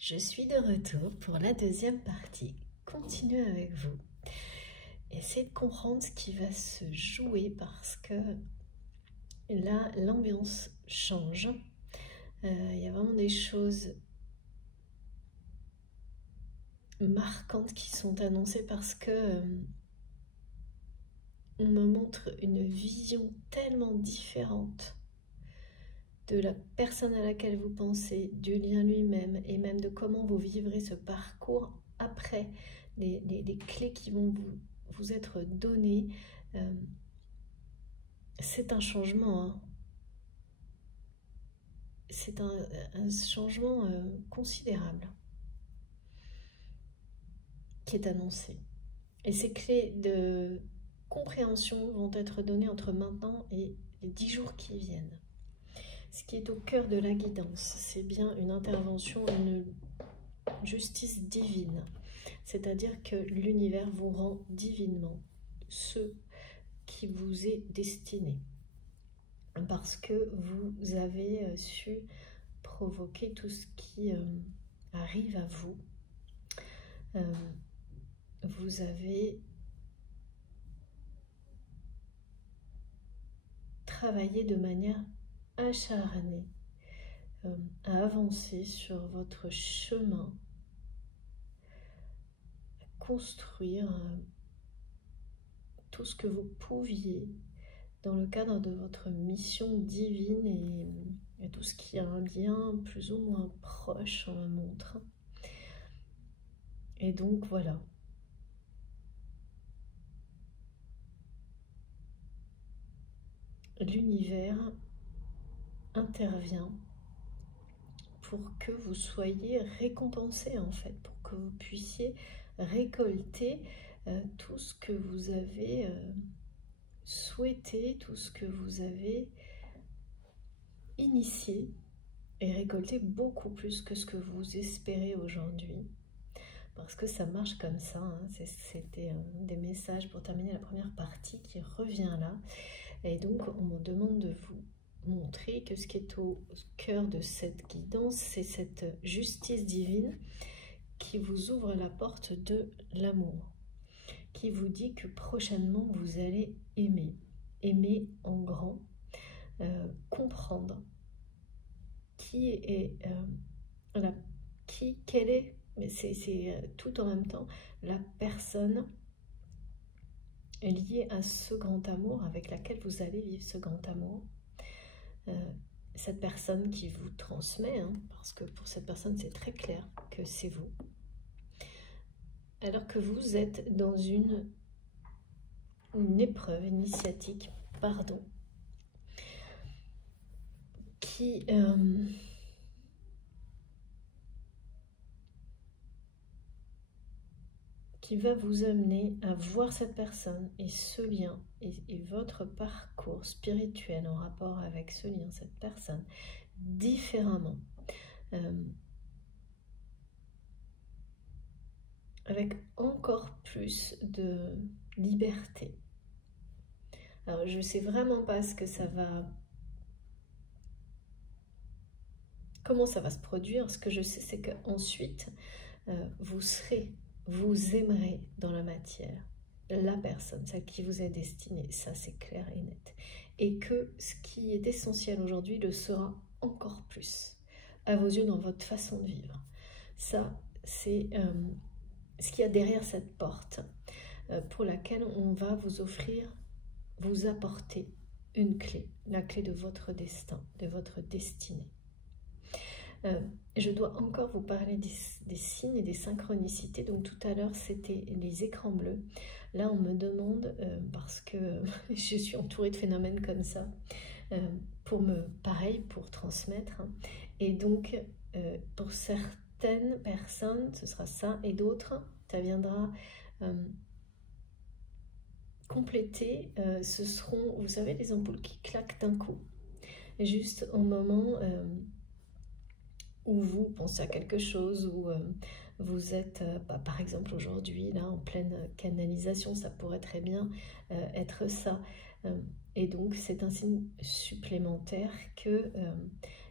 Je suis de retour pour la deuxième partie. Continuez avec vous. Essayez de comprendre ce qui va se jouer parce que là, l'ambiance change. Il y a vraiment des choses marquantes qui sont annoncées parce que on me montre une vision tellement différente de la personne à laquelle vous pensez, du lien lui-même et même de comment vous vivrez ce parcours après les clés qui vont vous être données. C'est un changement, hein. C'est un changement considérable qui est annoncé. Et ces clés de compréhension vont être données entre maintenant et les 10 jours qui viennent. Ce qui est au cœur de la guidance, c'est bien une intervention, une justice divine. C'est-à-dire que l'univers vous rend divinement ce qui vous est destiné. Parce que vous avez su provoquer tout ce qui arrive à vous. Vous avez travaillé de manière acharnée à avancer sur votre chemin, à construire tout ce que vous pouviez dans le cadre de votre mission divine et tout ce qui a un lien plus ou moins proche, on me montre. Et donc voilà. L'univers intervient pour que vous soyez récompensé en fait, pour que vous puissiez récolter tout ce que vous avez souhaité, tout ce que vous avez initié et récolter beaucoup plus que ce que vous espérez aujourd'hui. Parce que ça marche comme ça, hein. C'était des messages pour terminer la première partie qui revient là. Et donc on me demande de vous montrer que ce qui est au cœur de cette guidance, c'est cette justice divine qui vous ouvre la porte de l'amour, qui vous dit que prochainement vous allez aimer, aimer en grand, comprendre qui est quelle est, mais c'est tout en même temps, la personne liée à ce grand amour avec laquelle vous allez vivre ce grand amour. Cette personne qui vous transmet, hein, parce que pour cette personne c'est très clair que c'est vous, alors que vous êtes dans une épreuve initiatique, pardon, qui va vous amener à voir cette personne et ce lien et votre parcours spirituel en rapport avec ce lien, cette personne, différemment. Avec encore plus de liberté. Alors, je ne sais vraiment pas ce que ça va... Comment ça va se produire. Ce que je sais, c'est qu'ensuite, vous aimerez dans la matière la personne, celle qui vous est destinée. Ça, c'est clair et net. Et que ce qui est essentiel aujourd'hui le sera encore plus à vos yeux dans votre façon de vivre. Ça, c'est ce qu'il y a derrière cette porte pour laquelle on va vous offrir, vous apporter une clé, la clé de votre destin, de votre destinée. Je dois encore vous parler des signes et des synchronicités. Donc tout à l'heure c'était les écrans bleus. Là on me demande, parce que je suis entourée de phénomènes comme ça, pareil pour transmettre, hein. Et donc pour certaines personnes ce sera ça, et d'autres ça viendra compléter, ce seront, vous savez, les ampoules qui claquent d'un coup, juste au moment où vous pensez à quelque chose, où vous êtes, par exemple aujourd'hui, là, en pleine canalisation, ça pourrait très bien être ça. Et donc, c'est un signe supplémentaire qu'il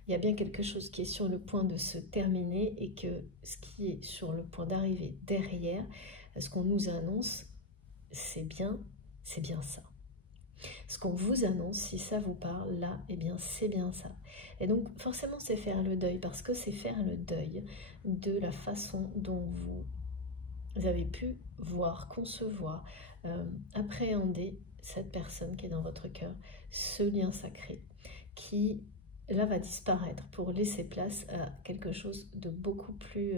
il y a bien quelque chose qui est sur le point de se terminer et que ce qui est sur le point d'arriver derrière, ce qu'on nous annonce, c'est bien ça. Ce qu'on vous annonce, si ça vous parle, là, eh bien, c'est bien ça. Et donc, forcément, c'est faire le deuil, parce que c'est faire le deuil de la façon dont vous avez pu voir, concevoir, appréhender cette personne qui est dans votre cœur, ce lien sacré, qui, là, va disparaître pour laisser place à quelque chose de beaucoup plus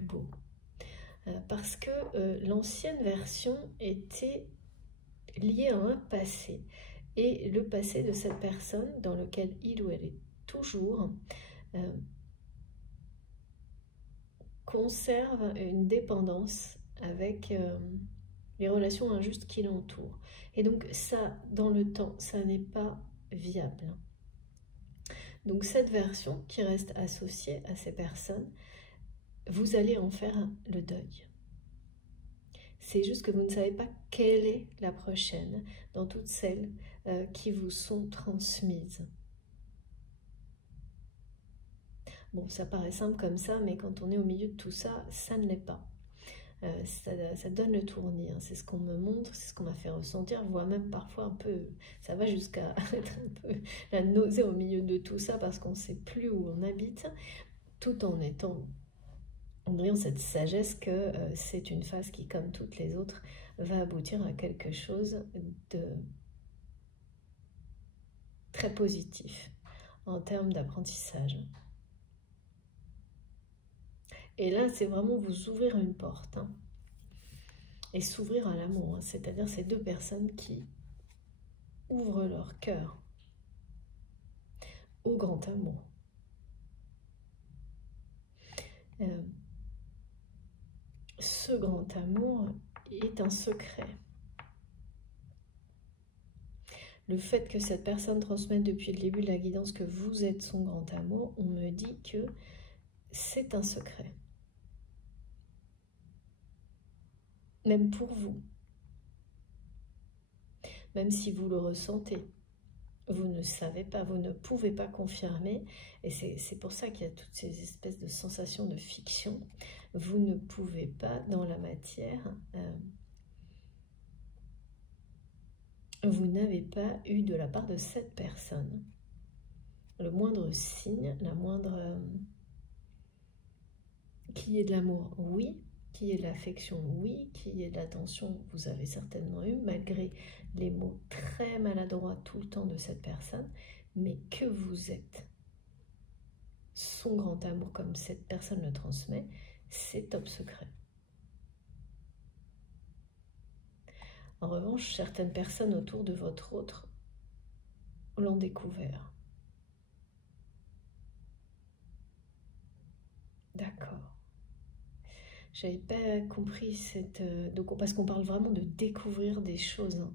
beau, parce que l'ancienne version était liée à un passé, et le passé de cette personne dans lequel il ou elle est toujours conserve une dépendance avec les relations injustes qui l'entourent. Et donc ça, dans le temps, ça n'est pas viable. Donc cette version qui reste associée à ces personnes, vous allez en faire le deuil. C'est juste que vous ne savez pas quelle est la prochaine dans toutes celles qui vous sont transmises. Bon, ça paraît simple comme ça, mais quand on est au milieu de tout ça, ça ne l'est pas. Ça donne le tournis, hein. C'est ce qu'on me montre, c'est ce qu'on m'a fait ressentir, voire même parfois un peu, ça va jusqu'à être un peu la nausée au milieu de tout ça, parce qu'on ne sait plus où on habite, tout en ayant cette sagesse que c'est une phase qui, comme toutes les autres, va aboutir à quelque chose de très positif en termes d'apprentissage. Et là, c'est vraiment vous ouvrir une porte, hein, et s'ouvrir à l'amour, hein, c'est-à-dire ces deux personnes qui ouvrent leur cœur au grand amour. Ce grand amour est un secret. Le fait que cette personne transmette depuis le début de la guidance que vous êtes son grand amour, on me dit que c'est un secret. Même pour vous. Même si vous le ressentez. Vous ne savez pas, vous ne pouvez pas confirmer. Et c'est pour ça qu'il y a toutes ces espèces de sensations de fiction. Vous ne pouvez pas, dans la matière, vous n'avez pas eu de la part de cette personne le moindre signe, la moindre... qu'il y ait de l'amour, oui. Qu'il y ait de l'affection, oui. Qu'il y ait de l'attention, vous avez certainement eu, malgré les mots très maladroits tout le temps de cette personne. Mais que vous êtes son grand amour comme cette personne le transmet, c'est top secret. En revanche, certaines personnes autour de votre autre l'ont découvert. D'accord. J'avais pas compris cette... donc, parce qu'on parle vraiment de découvrir des choses, hein,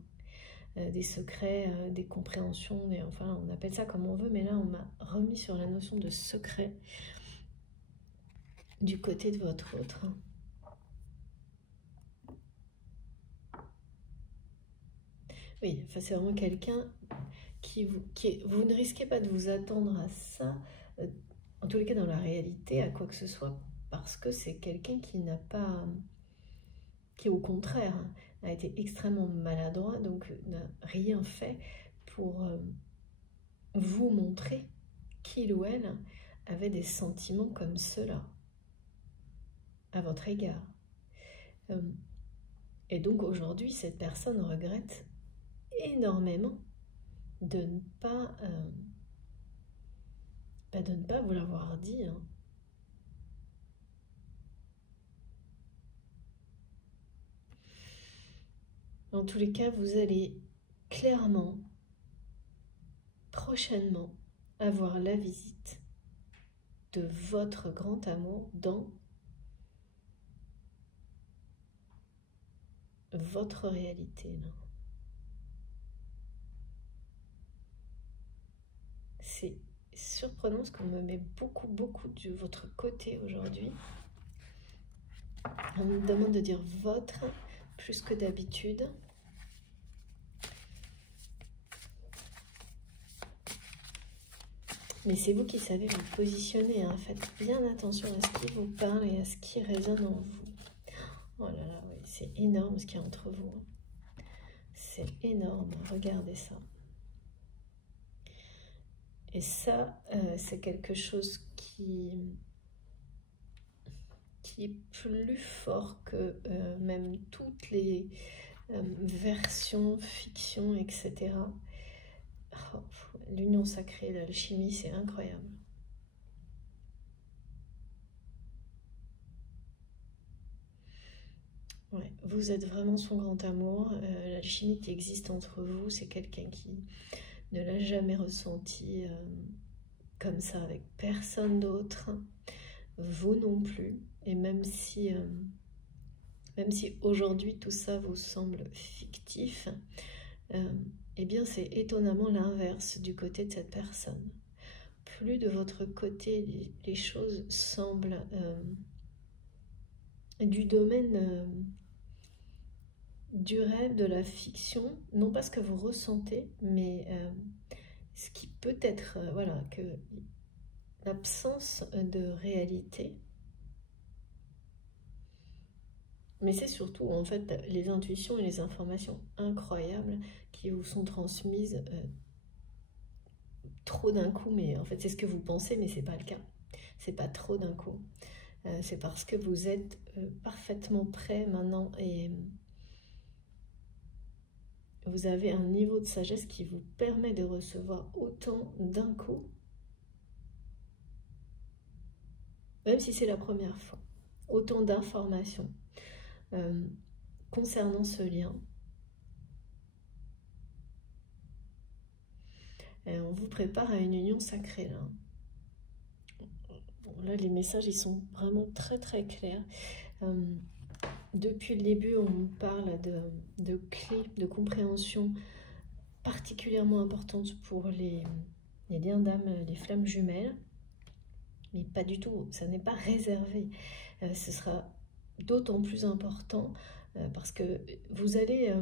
des secrets, des compréhensions, enfin on appelle ça comme on veut, mais là on m'a remis sur la notion de secret du côté de votre autre. Oui, enfin, c'est vraiment quelqu'un vous ne risquez pas de vous attendre à ça, en tous les cas dans la réalité, à quoi que ce soit, parce que c'est quelqu'un qui n'a pas, qui au contraire a été extrêmement maladroit, donc n'a rien fait pour vous montrer qu'il ou elle avait des sentiments comme cela à votre égard. Et donc aujourd'hui, cette personne regrette énormément de ne pas vous l'avoir dit, hein. En tous les cas, vous allez clairement, prochainement, avoir la visite de votre grand amour dans votre réalité, là. C'est surprenant parce qu'on me met beaucoup de votre côté aujourd'hui. On me demande de dire votre plus que d'habitude. Mais c'est vous qui savez vous positionner, hein. Faites bien attention à ce qui vous parle et à ce qui résonne en vous. Oh là là, oui, c'est énorme ce qu'il y a entre vous. C'est énorme, regardez ça. Et ça, c'est quelque chose qui est plus fort que même toutes les versions, fiction, etc. Oh, l'union sacrée, l'alchimie, c'est incroyable. Ouais, vous êtes vraiment son grand amour. L'alchimie qui existe entre vous, c'est quelqu'un qui ne l'a jamais ressenti comme ça avec personne d'autre, vous non plus. Et même si aujourd'hui tout ça vous semble fictif, eh bien c'est étonnamment l'inverse du côté de cette personne. Plus de votre côté les choses semblent du domaine du rêve, de la fiction, non pas ce que vous ressentez, mais ce qui peut être, voilà, que l'absence de réalité. Mais c'est surtout, en fait, les intuitions et les informations incroyables qui vous sont transmises trop d'un coup. Mais en fait, c'est ce que vous pensez, mais c'est pas le cas. C'est pas trop d'un coup. C'est parce que vous êtes parfaitement prêt maintenant et vous avez un niveau de sagesse qui vous permet de recevoir autant d'un coup, même si c'est la première fois, autant d'informations concernant ce lien. On vous prépare à une union sacrée là. Bon, là, les messages, ils sont vraiment très très clairs. Depuis le début, on parle de clés de compréhension particulièrement importantes pour les liens d'âme, les flammes jumelles. Mais pas du tout, ça n'est pas réservé. Ce sera d'autant plus important parce que vous allez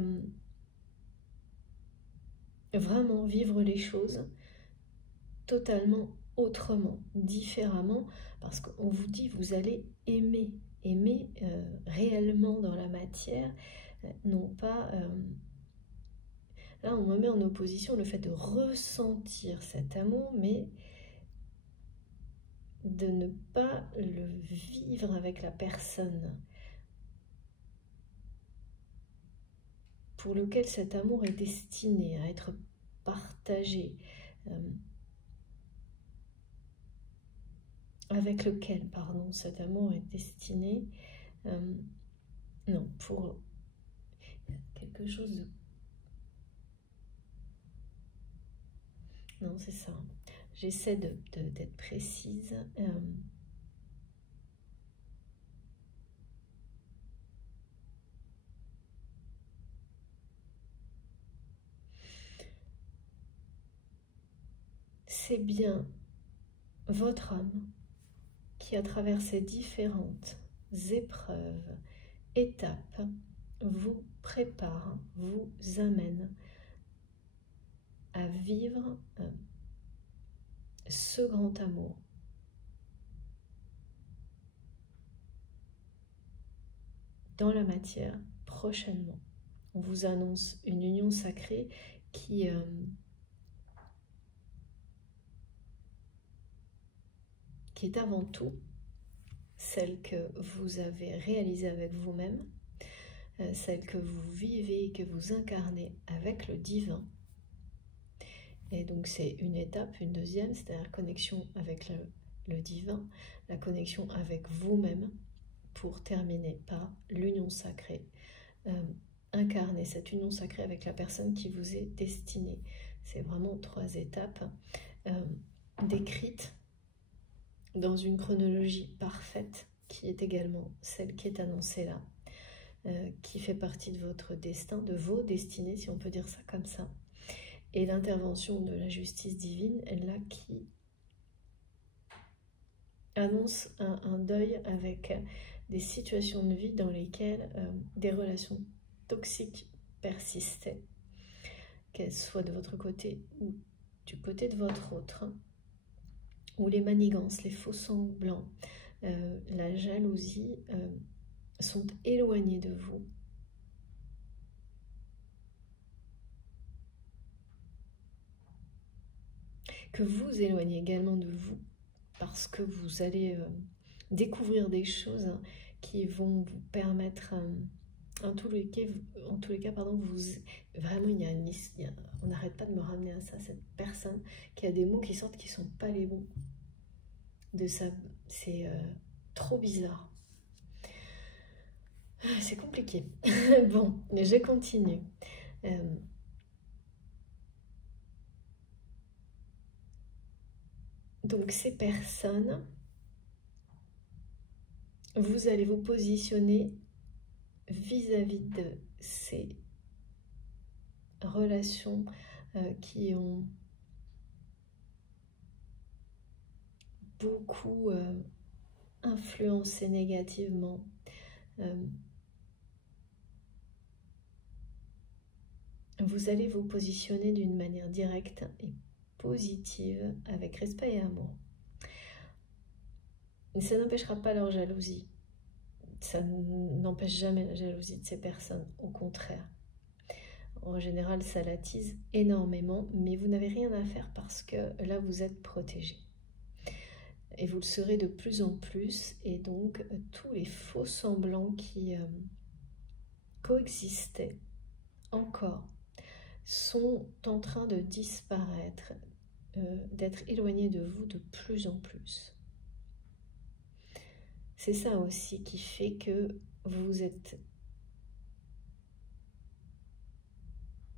vraiment vivre les choses totalement autrement, différemment, parce qu'on vous dit vous allez aimer réellement dans la matière, non pas... là, on me met en opposition le fait de ressentir cet amour, mais de ne pas le vivre avec la personne pour lequel cet amour est destiné à être partagé, avec lequel, pardon, cet amour est destiné, non, pour quelque chose de... Non, c'est ça. J'essaie d'être précise. C'est bien votre âme qui, à travers ces différentes épreuves, étapes, vous prépare, vous amène à vivre ce grand amour. Dans la matière, prochainement. On vous annonce une union sacrée qui est avant tout celle que vous avez réalisée avec vous-même, celle que vous vivez, que vous incarnez avec le divin. Et donc c'est une étape, une deuxième, c'est-à-dire la connexion avec le divin, la connexion avec vous-même, pour terminer par l'union sacrée. Incarner cette union sacrée avec la personne qui vous est destinée. C'est vraiment 3 étapes décrites dans une chronologie parfaite qui est également celle qui est annoncée là, qui fait partie de votre destin, de vos destinées, si on peut dire ça comme ça. Et l'intervention de la justice divine, là, qui annonce un deuil avec des situations de vie dans lesquelles des relations toxiques persistaient, qu'elles soient de votre côté ou du côté de votre autre. ou les manigances, les faux semblants, la jalousie sont éloignés de vous. Que vous éloignez également de vous, parce que vous allez découvrir des choses qui vont vous permettre, en tous les cas, pardon, vraiment, on n'arrête pas de me ramener à ça, cette personne qui a des mots qui sortent qui ne sont pas les bons. De ça, c'est trop bizarre. C'est compliqué. Bon, mais je continue. Donc ces personnes, vous allez vous positionner vis-à-vis de ces relations qui ont beaucoup influencé négativement. Vous allez vous positionner d'une manière directe et positive, avec respect et amour. Mais ça n'empêchera pas leur jalousie. Ça n'empêche jamais la jalousie de ces personnes, au contraire. En général, ça l'attise énormément, mais vous n'avez rien à faire parce que là, vous êtes protégé. Et vous le serez de plus en plus, et donc tous les faux semblants qui coexistaient encore sont en train de disparaître, d'être éloignés de vous de plus en plus. C'est ça aussi qui fait que vous êtes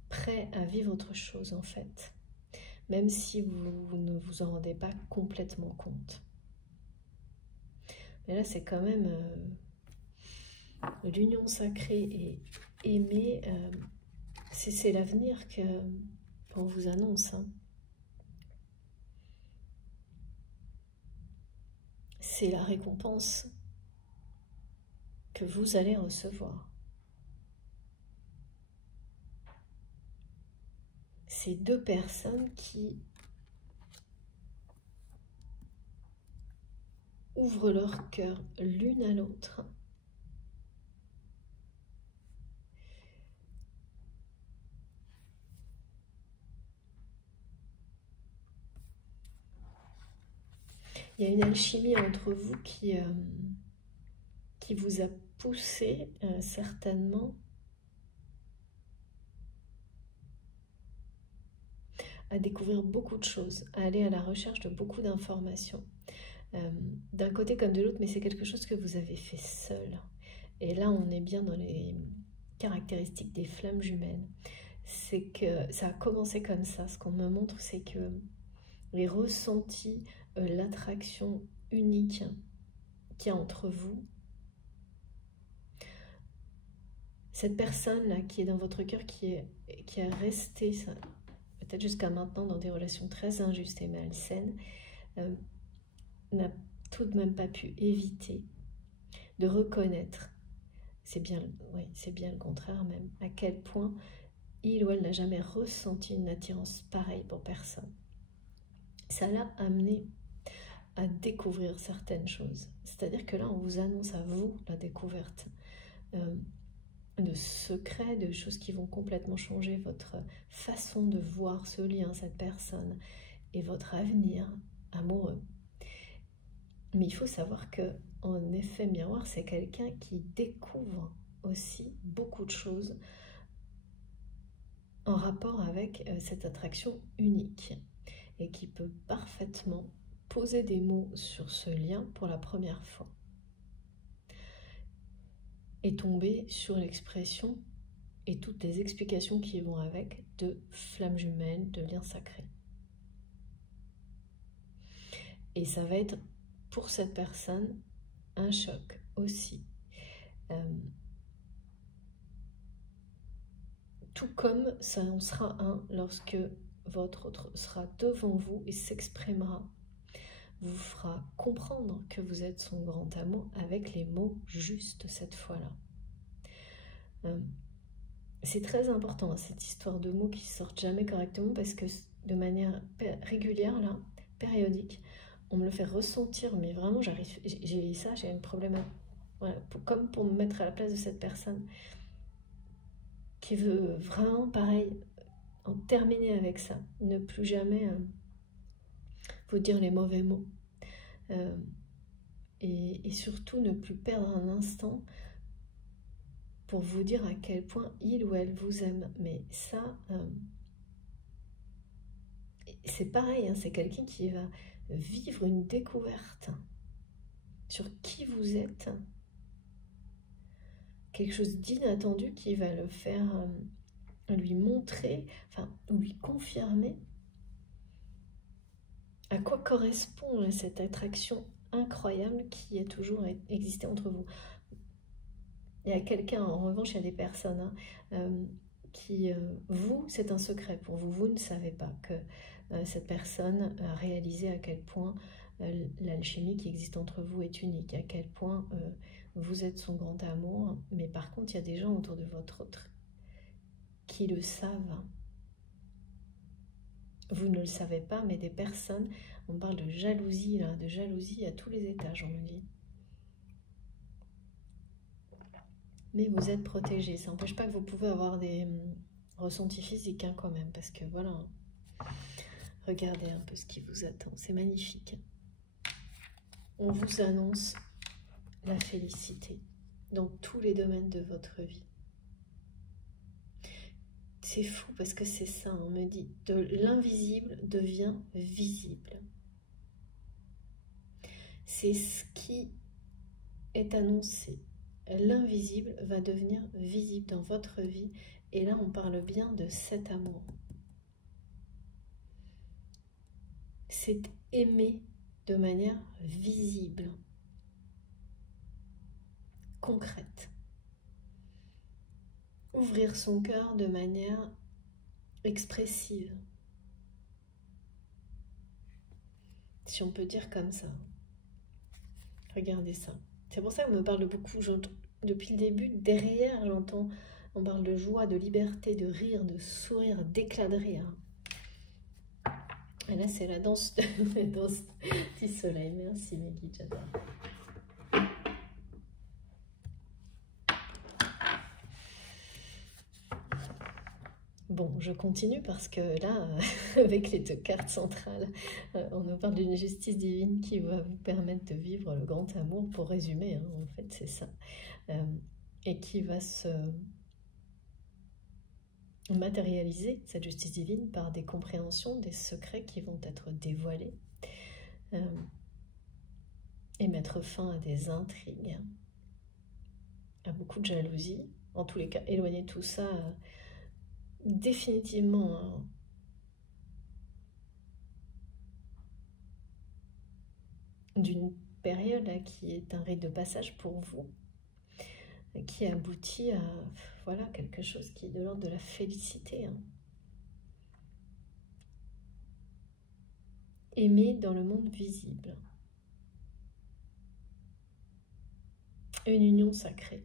prêt à vivre autre chose en fait, même si vous ne vous en rendez pas complètement compte. Mais là c'est quand même l'union sacrée et aimer, c'est l'avenir qu'on vous annonce. Hein. C'est la récompense que vous allez recevoir. Ces deux personnes qui ouvrent leur cœur l'une à l'autre. Il y a une alchimie entre vous qui vous a poussé certainement à découvrir beaucoup de choses, à aller à la recherche de beaucoup d'informations. D'un côté comme de l'autre, mais c'est quelque chose que vous avez fait seul. Et là, on est bien dans les caractéristiques des flammes jumelles. C'est que ça a commencé comme ça. Ce qu'on me montre, c'est que les ressentis, l'attraction unique qu'il y a entre vous, cette personne-là qui est dans votre cœur, qui a resté peut-être jusqu'à maintenant dans des relations très injustes et malsaines, n'a tout de même pas pu éviter de reconnaître, c'est bien le contraire même, à quel point il ou elle n'a jamais ressenti une attirance pareille pour personne. Ça l'a amené à découvrir certaines choses. C'est-à-dire que là, on vous annonce à vous la découverte de secrets, de choses qui vont complètement changer votre façon de voir ce lien, cette personne et votre avenir amoureux. Mais il faut savoir que en effet miroir, c'est quelqu'un qui découvre aussi beaucoup de choses en rapport avec cette attraction unique et qui peut parfaitement poser des mots sur ce lien pour la première fois et tomber sur l'expression et toutes les explications qui vont avec de flammes jumelles, de liens sacrés. Et ça va être pour cette personne un choc aussi. Tout comme ça en sera un lorsque votre autre sera devant vous et s'exprimera, vous fera comprendre que vous êtes son grand amour avec les mots justes cette fois-là. C'est très important cette histoire de mots qui sortent jamais correctement parce que de manière régulière, là, périodique, on me le fait ressentir, mais vraiment, j'ai ça, j'ai un problème, voilà, comme pour me mettre à la place de cette personne qui veut vraiment, pareil, en terminer avec ça, ne plus jamais vous dire les mauvais mots, et surtout ne plus perdre un instant pour vous dire à quel point il ou elle vous aime. Mais ça, c'est pareil, hein, c'est quelqu'un qui va vivre une découverte sur qui vous êtes, quelque chose d'inattendu qui va le faire lui montrer, enfin, ou lui confirmer à quoi correspond cette attraction incroyable qui a toujours existé entre vous. Il y a quelqu'un, en revanche, il y a des personnes qui, vous, c'est un secret pour vous, vous ne savez pas que cette personne a réalisé à quel point l'alchimie qui existe entre vous est unique, à quel point vous êtes son grand amour, mais par contre, il y a des gens autour de votre autre qui le savent. Vous ne le savez pas, mais des personnes, on parle de jalousie, là, de jalousie à tous les étages, on me dit. Mais vous êtes protégé, ça n'empêche pas que vous pouvez avoir des ressentis physiques hein, quand même, parce que voilà, regardez un peu ce qui vous attend, c'est magnifique. On vous annonce la félicité dans tous les domaines de votre vie. C'est fou parce que c'est ça, on me dit, de l'invisible devient visible. C'est ce qui est annoncé. L'invisible va devenir visible dans votre vie. Et là, on parle bien de cet amour. C'est aimer de manière visible, concrète. Ouvrir son cœur de manière expressive. Si on peut dire comme ça. Regardez ça. C'est pour ça qu'on me parle beaucoup. Depuis le début, derrière, j'entends, on parle de joie, de liberté, de rire, de sourire, d'éclat de rire. Et là, c'est la danse, du soleil. Merci, Meggy, j'adore. Bon, je continue parce que là, avec les deux cartes centrales, on nous parle d'une justice divine qui va vous permettre de vivre le grand amour, pour résumer, hein, en fait, c'est ça. Et qui va se matérialiser, cette justice divine, par des compréhensions, des secrets qui vont être dévoilés, et mettre fin à des intrigues, à beaucoup de jalousie. En tous les cas, éloigner tout ça définitivement hein, d'une période là, qui est un rite de passage pour vous, qui aboutit à voilà, quelque chose qui est de l'ordre de la félicité. Hein. Aimer dans le monde visible. Une union sacrée.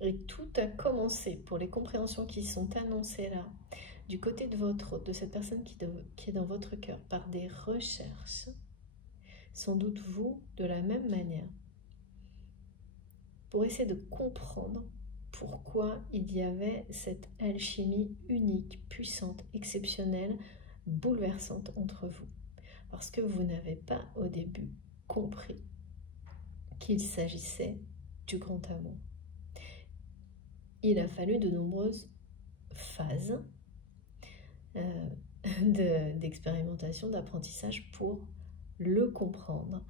Et tout a commencé pour les compréhensions qui sont annoncées là, du côté de cette personne qui est dans votre cœur, par des recherches, sans doute vous, de la même manière, pour essayer de comprendre pourquoi il y avait cette alchimie unique, puissante, exceptionnelle, bouleversante entre vous. Parce que vous n'avez pas au début compris qu'il s'agissait du grand amour. Il a fallu de nombreuses phases d'expérimentation, d'apprentissage pour le comprendre,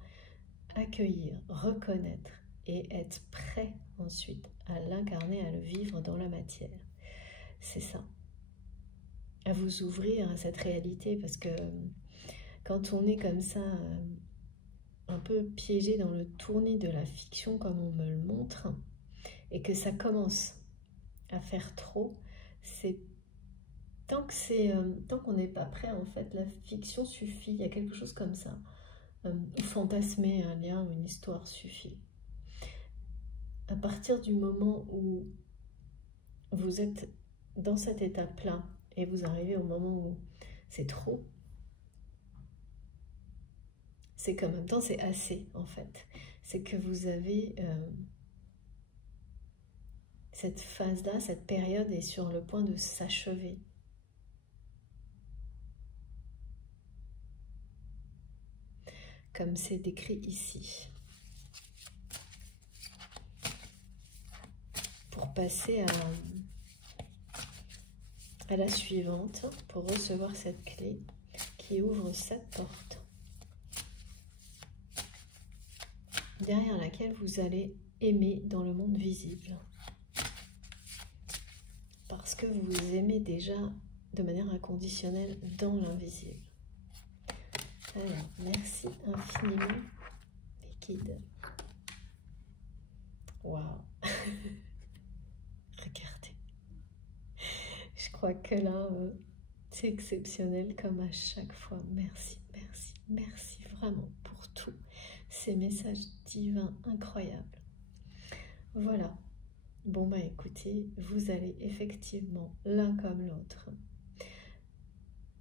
accueillir, reconnaître et être prêt ensuite à l'incarner, à le vivre dans la matière. C'est ça. À vous ouvrir à cette réalité, parce que quand on est comme ça, un peu piégé dans le tournis de la fiction comme on me le montre, et que ça commence à faire trop, c'est tant qu'on n'est pas prêt, en fait, la fiction suffit. Il y a quelque chose comme ça. Fantasmer un lien ou une histoire suffit. À partir du moment où vous êtes dans cette étape-là et vous arrivez au moment où c'est trop. C'est qu'en même temps, c'est assez, en fait. C'est que vous avez cette phase-là, cette période est sur le point de s'achever. Comme c'est décrit ici. Pour passer à la suivante, pour recevoir cette clé qui ouvre cette porte, derrière laquelle vous allez aimer dans le monde visible. Parce que vous vous aimez déjà de manière inconditionnelle dans l'invisible. Alors, merci infiniment, les guides. Waouh! Regardez. Je crois que là, c'est exceptionnel comme à chaque fois. Merci, merci, merci vraiment pour tout. Ces messages divins incroyables. Voilà. Bon bah écoutez, vous allez effectivement, l'un comme l'autre,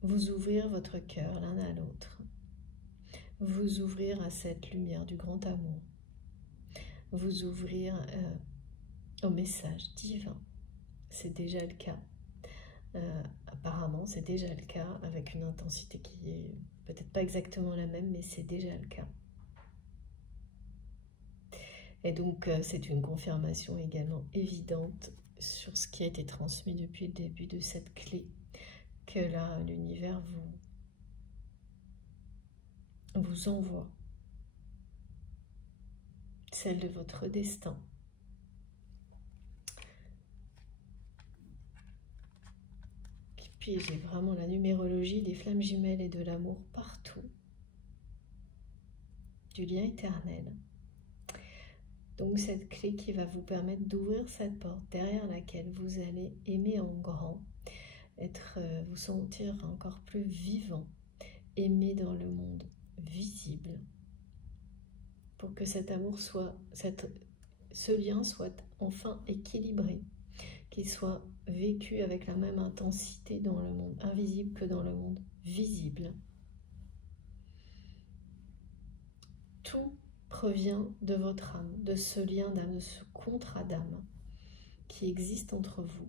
vous ouvrir votre cœur l'un à l'autre. Vous ouvrir à cette lumière du grand amour. Vous ouvrir au message divin. C'est déjà le cas. Apparemment, c'est déjà le cas avec une intensité qui est peut-être pas exactement la même, mais c'est déjà le cas. Et donc, c'est une confirmation également évidente sur ce qui a été transmis depuis le début de cette clé, que là, l'univers vous envoie, celle de votre destin. Et puis, j'ai vraiment la numérologie des flammes jumelles et de l'amour partout, du lien éternel. Donc cette clé qui va vous permettre d'ouvrir cette porte derrière laquelle vous allez aimer en grand, vous sentir encore plus vivant, aimer dans le monde visible, pour que cet amour ce lien soit enfin équilibré, qu'il soit vécu avec la même intensité dans le monde invisible que dans le monde visible. Tout provient de votre âme, de ce lien d'âme, de ce contrat d'âme qui existe entre vous.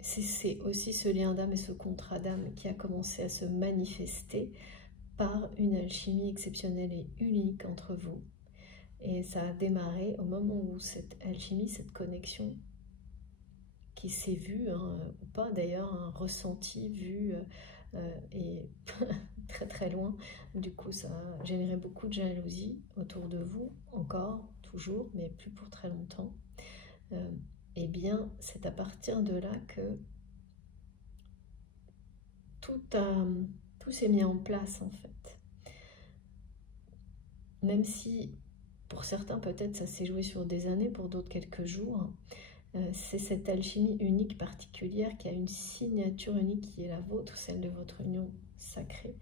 C'est aussi ce lien d'âme et ce contrat d'âme qui a commencé à se manifester par une alchimie exceptionnelle et unique entre vous. Et ça a démarré au moment où cette alchimie, cette connexion qui s'est vue, ou pas d'ailleurs, ressentie, vue, et très très loin. Du coup, ça a généré beaucoup de jalousie autour de vous, encore, toujours, mais plus pour très longtemps. Eh bien, c'est à partir de là que tout s'est mis en place, en fait. Même si, pour certains, peut-être, ça s'est joué sur des années, pour d'autres, quelques jours. C'est cette alchimie unique, particulière, qui a une signature unique qui est la vôtre, celle de votre union sacrée,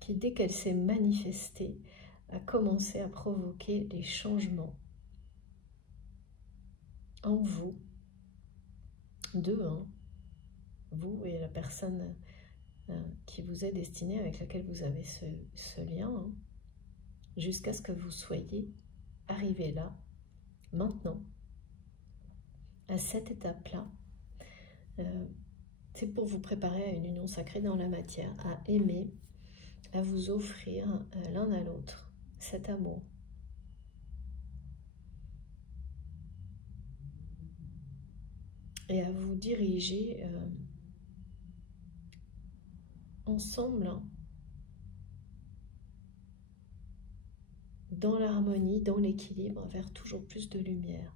qui, dès qu'elle s'est manifestée, a commencé à provoquer des changements en vous, vous et la personne qui vous est destinée, avec laquelle vous avez ce lien, jusqu'à ce que vous soyez arrivé là, maintenant, à cette étape-là. C'est pour vous préparer à une union sacrée dans la matière, à aimer, à vous offrir l'un à l'autre cet amour. Et à vous diriger ensemble dans l'harmonie, dans l'équilibre, vers toujours plus de lumière.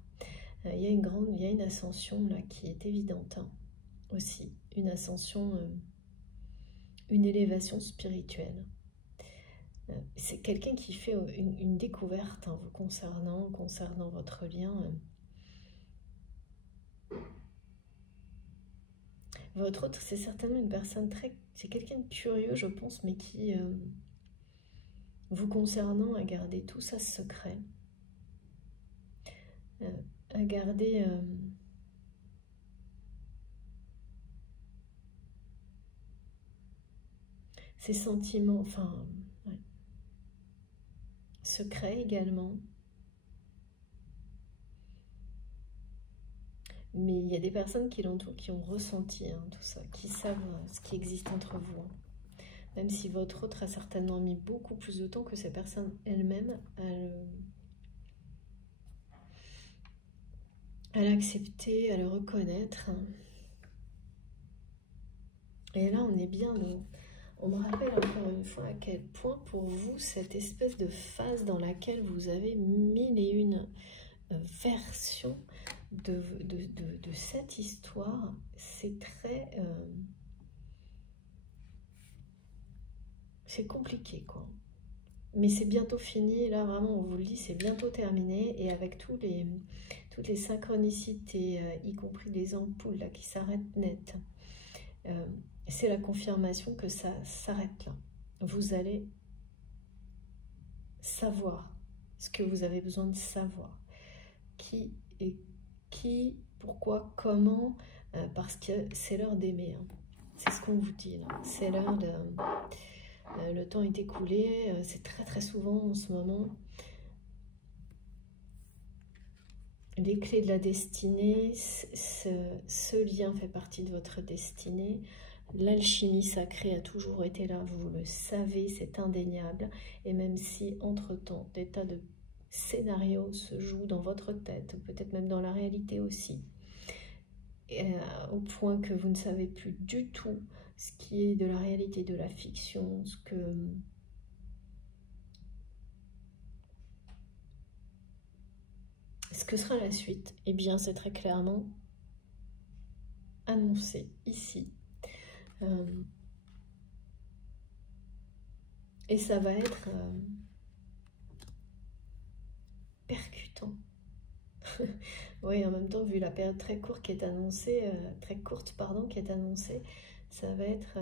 Il y a une ascension là qui est évidente aussi, une ascension, une élévation spirituelle. C'est quelqu'un qui fait une découverte vous concernant votre lien. Votre autre, c'est certainement une personne c'est quelqu'un de curieux, je pense, mais qui, vous concernant, a gardé tout ça secret. A à garder ces sentiments, enfin, ouais, secrets également. Mais il y a des personnes qui l'entourent, qui ont ressenti tout ça, qui savent ce qui existe entre vous. Même si votre autre a certainement mis beaucoup plus de temps que ces personnes elles-mêmes à l'accepter, à le reconnaître. Et là, on est bien dans... On me rappelle encore une fois à quel point pour vous, cette espèce de phase dans laquelle vous avez mille et une versions de cette histoire, c'est très... c'est compliqué, quoi. Mais c'est bientôt fini, là vraiment on vous le dit, c'est bientôt terminé. Et avec toutes les synchronicités, y compris les ampoules là, qui s'arrêtent net, c'est la confirmation que ça s'arrête là. Vous allez savoir ce que vous avez besoin de savoir. Qui, pourquoi, comment, parce que c'est l'heure d'aimer. C'est ce qu'on vous dit là. C'est l'heure de... le temps est écoulé, c'est très souvent en ce moment. Les clés de la destinée, ce lien fait partie de votre destinée. L'alchimie sacrée a toujours été là, vous le savez, c'est indéniable. Et même si, entre-temps, des tas de scénarios se jouent dans votre tête, peut-être même dans la réalité aussi, au point que vous ne savez plus du tout ce qui est de la réalité, de la fiction, ce que sera la suite, eh bien c'est très clairement annoncé ici. Et ça va être percutant. Oui, en même temps, vu la période très courte qui est annoncée, qui est annoncée, ça va être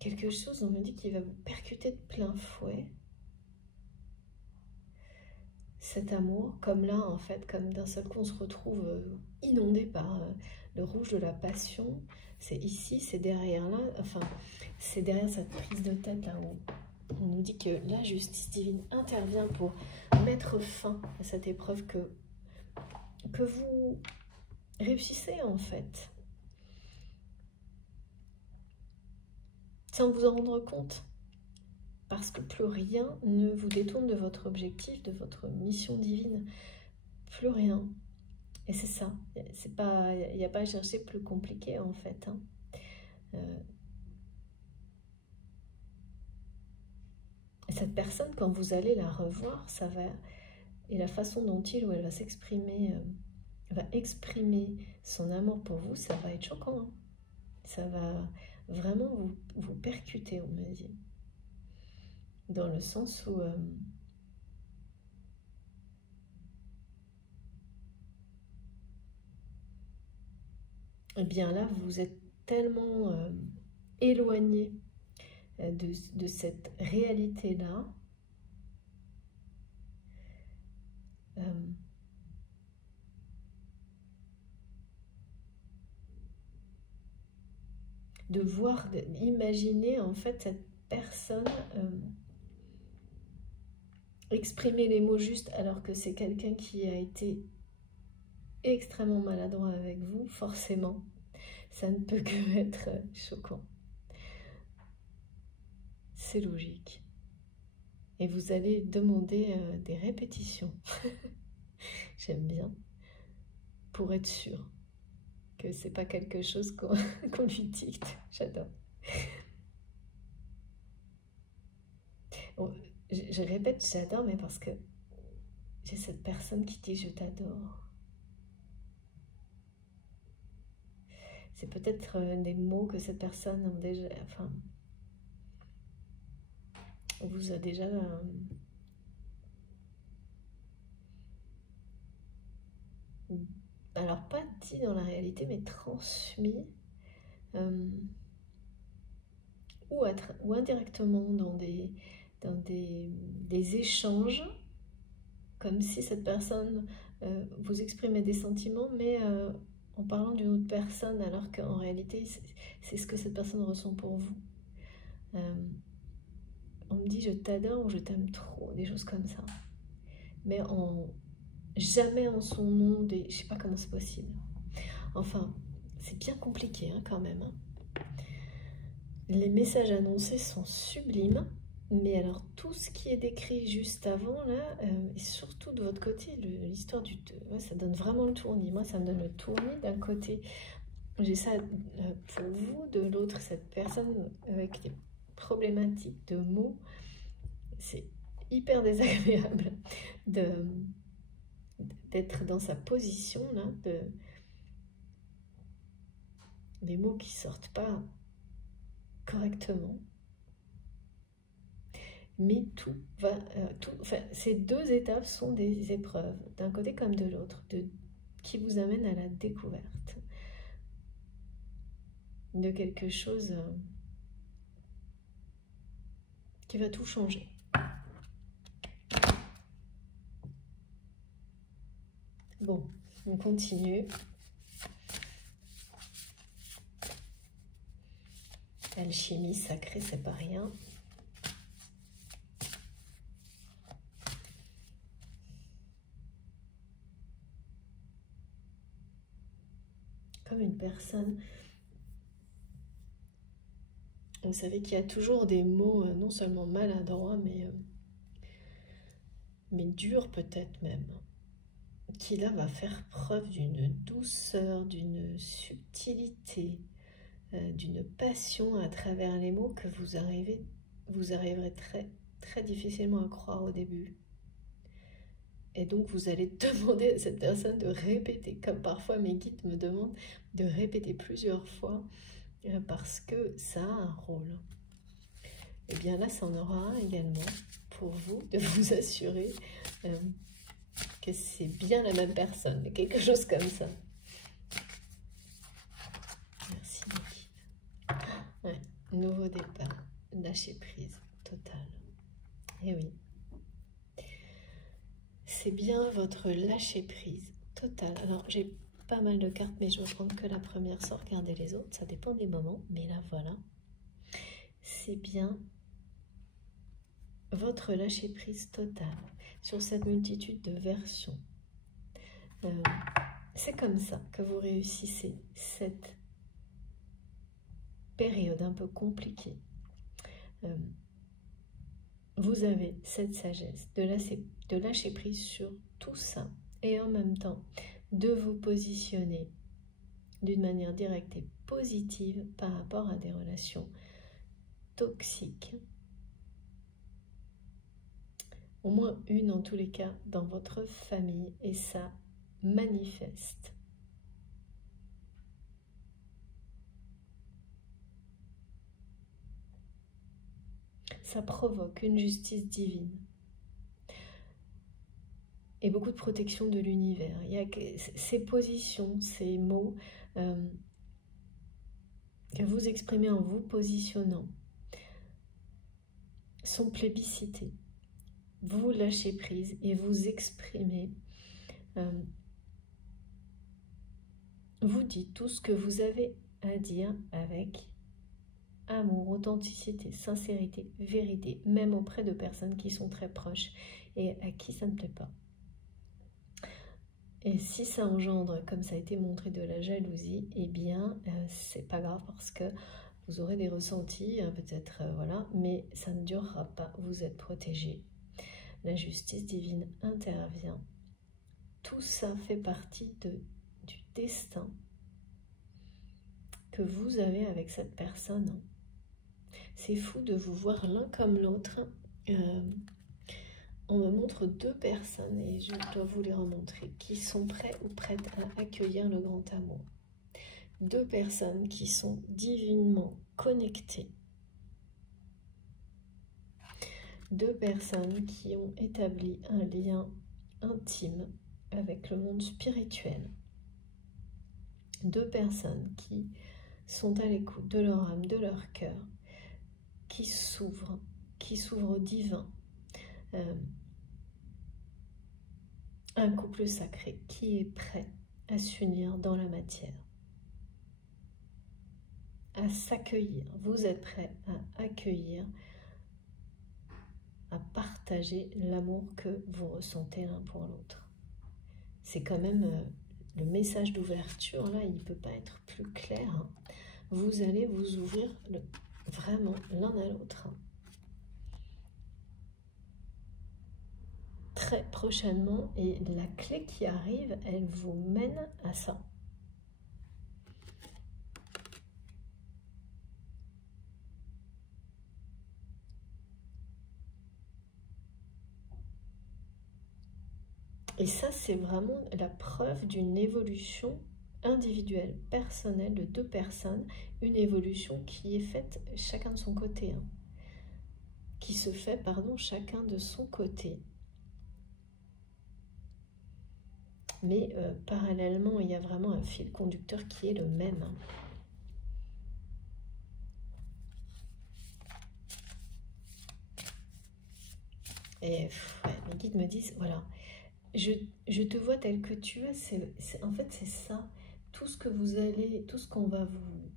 quelque chose, on me dit, qui va vous percuter de plein fouet. Cet amour, comme là, en fait, comme d'un seul coup, on se retrouve inondé par le rouge de la passion. C'est ici, c'est derrière là, enfin, c'est derrière cette prise de tête là où on nous dit que la justice divine intervient pour mettre fin à cette épreuve que vous réussissez en fait, sans vous en rendre compte. Parce que plus rien ne vous détourne de votre objectif, de votre mission divine. Plus rien. Et c'est ça. Il n'y a pas à chercher plus compliqué en fait. Cette personne, quand vous allez la revoir, ça va... Et la façon dont il ou elle va s'exprimer, va exprimer son amour pour vous, ça va être choquant. Hein. Ça va vraiment vous percuter, on me dit. Dans le sens où... eh bien là, vous êtes tellement éloigné de cette réalité-là. De voir, d'imaginer en fait cette personne exprimer les mots justes alors que c'est quelqu'un qui a été extrêmement maladroit avec vous, forcément, ça ne peut que être choquant. C'est logique. Et vous allez demander des répétitions. J'aime bien. Pour être sûr que c'est pas quelque chose qu'on lui dicte. J'adore. Bon, je répète j'adore, mais parce que j'ai cette personne qui dit je t'adore. C'est peut-être des mots que cette personne a déjà, enfin, vous a déjà alors pas dit dans la réalité, mais transmis ou indirectement dans des échanges comme si cette personne vous exprimait des sentiments, mais en parlant d'une autre personne, alors qu'en réalité, c'est ce que cette personne ressent pour vous. On me dit « je t'adore » ou « je t'aime trop », des choses comme ça. Mais jamais en son nom, je sais pas comment c'est possible. Enfin, c'est bien compliqué hein, quand même. Hein. Les messages annoncés sont sublimes, mais alors tout ce qui est décrit juste avant, là, et surtout de votre côté, l'histoire du... Ouais, ça donne vraiment le tournis. Moi, ça me donne le tournis d'un côté. J'ai ça pour vous, de l'autre, cette personne avec des problématiques de mots. C'est hyper désagréable d'être dans sa position, là, des mots qui sortent pas correctement. Mais tout va... enfin, ces deux étapes sont des épreuves, d'un côté comme de l'autre, qui vous amènent à la découverte de quelque chose qui va tout changer. Bon, on continue. Alchimie sacrée, c'est pas rien. Comme une personne... Vous savez qu'il y a toujours des mots non seulement maladroits, mais durs peut-être même, qui là va faire preuve d'une douceur, d'une subtilité, d'une passion à travers les mots que vous arriverez très difficilement à croire au début. Et donc vous allez demander à cette personne de répéter, comme parfois mes guides me demandent de répéter plusieurs fois, parce que ça a un rôle. Et bien là, ça en aura un également pour vous, de vous assurer que c'est bien la même personne, quelque chose comme ça. Merci Niki. Ouais, nouveau départ, lâcher prise totale. Et oui, c'est bien votre lâcher prise totale. Alors j'ai pas mal de cartes, mais je vais prendre que la première sans regarder les autres, ça dépend des moments, mais là voilà. C'est bien votre lâcher prise totale sur cette multitude de versions. C'est comme ça que vous réussissez cette période un peu compliquée. Vous avez cette sagesse de lâcher prise sur tout ça et en même temps de vous positionner d'une manière directe et positive par rapport à des relations toxiques. Au moins une en tous les cas dans votre famille, et ça manifeste. Ça provoque une justice divine et beaucoup de protection de l'univers. Il y a ces positions, ces mots que vous exprimez en vous positionnant sont plébiscités. Vous lâchez prise et vous exprimez, vous dites tout ce que vous avez à dire avec amour, authenticité, sincérité, vérité, même auprès de personnes qui sont très proches et à qui ça ne plaît pas. Et si ça engendre, comme ça a été montré, de la jalousie, eh bien, c'est pas grave parce que vous aurez des ressentis, peut-être, voilà, mais ça ne durera pas, vous êtes protégés. La justice divine intervient. Tout ça fait partie du destin que vous avez avec cette personne. C'est fou de vous voir l'un comme l'autre. On me montre deux personnes, et je dois vous les remontrer, qui sont prêts ou prêtes à accueillir le grand amour. Deux personnes qui sont divinement connectées. Deux personnes qui ont établi un lien intime avec le monde spirituel. Deux personnes qui sont à l'écoute de leur âme, de leur cœur, qui s'ouvrent au divin. Un couple sacré qui est prêt à s'unir dans la matière, à s'accueillir. Vous êtes prêt à accueillir, à partager l'amour que vous ressentez l'un pour l'autre. C'est quand même le message d'ouverture, là, il ne peut pas être plus clair. Hein. Vous allez vous ouvrir vraiment l'un à l'autre. Très prochainement, et la clé qui arrive, elle vous mène à ça. Et ça, c'est vraiment la preuve d'une évolution individuelle, personnelle de deux personnes, une évolution qui est faite chacun de son côté, hein. Qui se fait, pardon, chacun de son côté. Mais parallèlement, il y a vraiment un fil conducteur qui est le même. Hein. Et ouais, mes guides me disent, voilà, je te vois tel que tu es, en fait c'est ça, tout ce que vous allez, tout ce qu'on va vous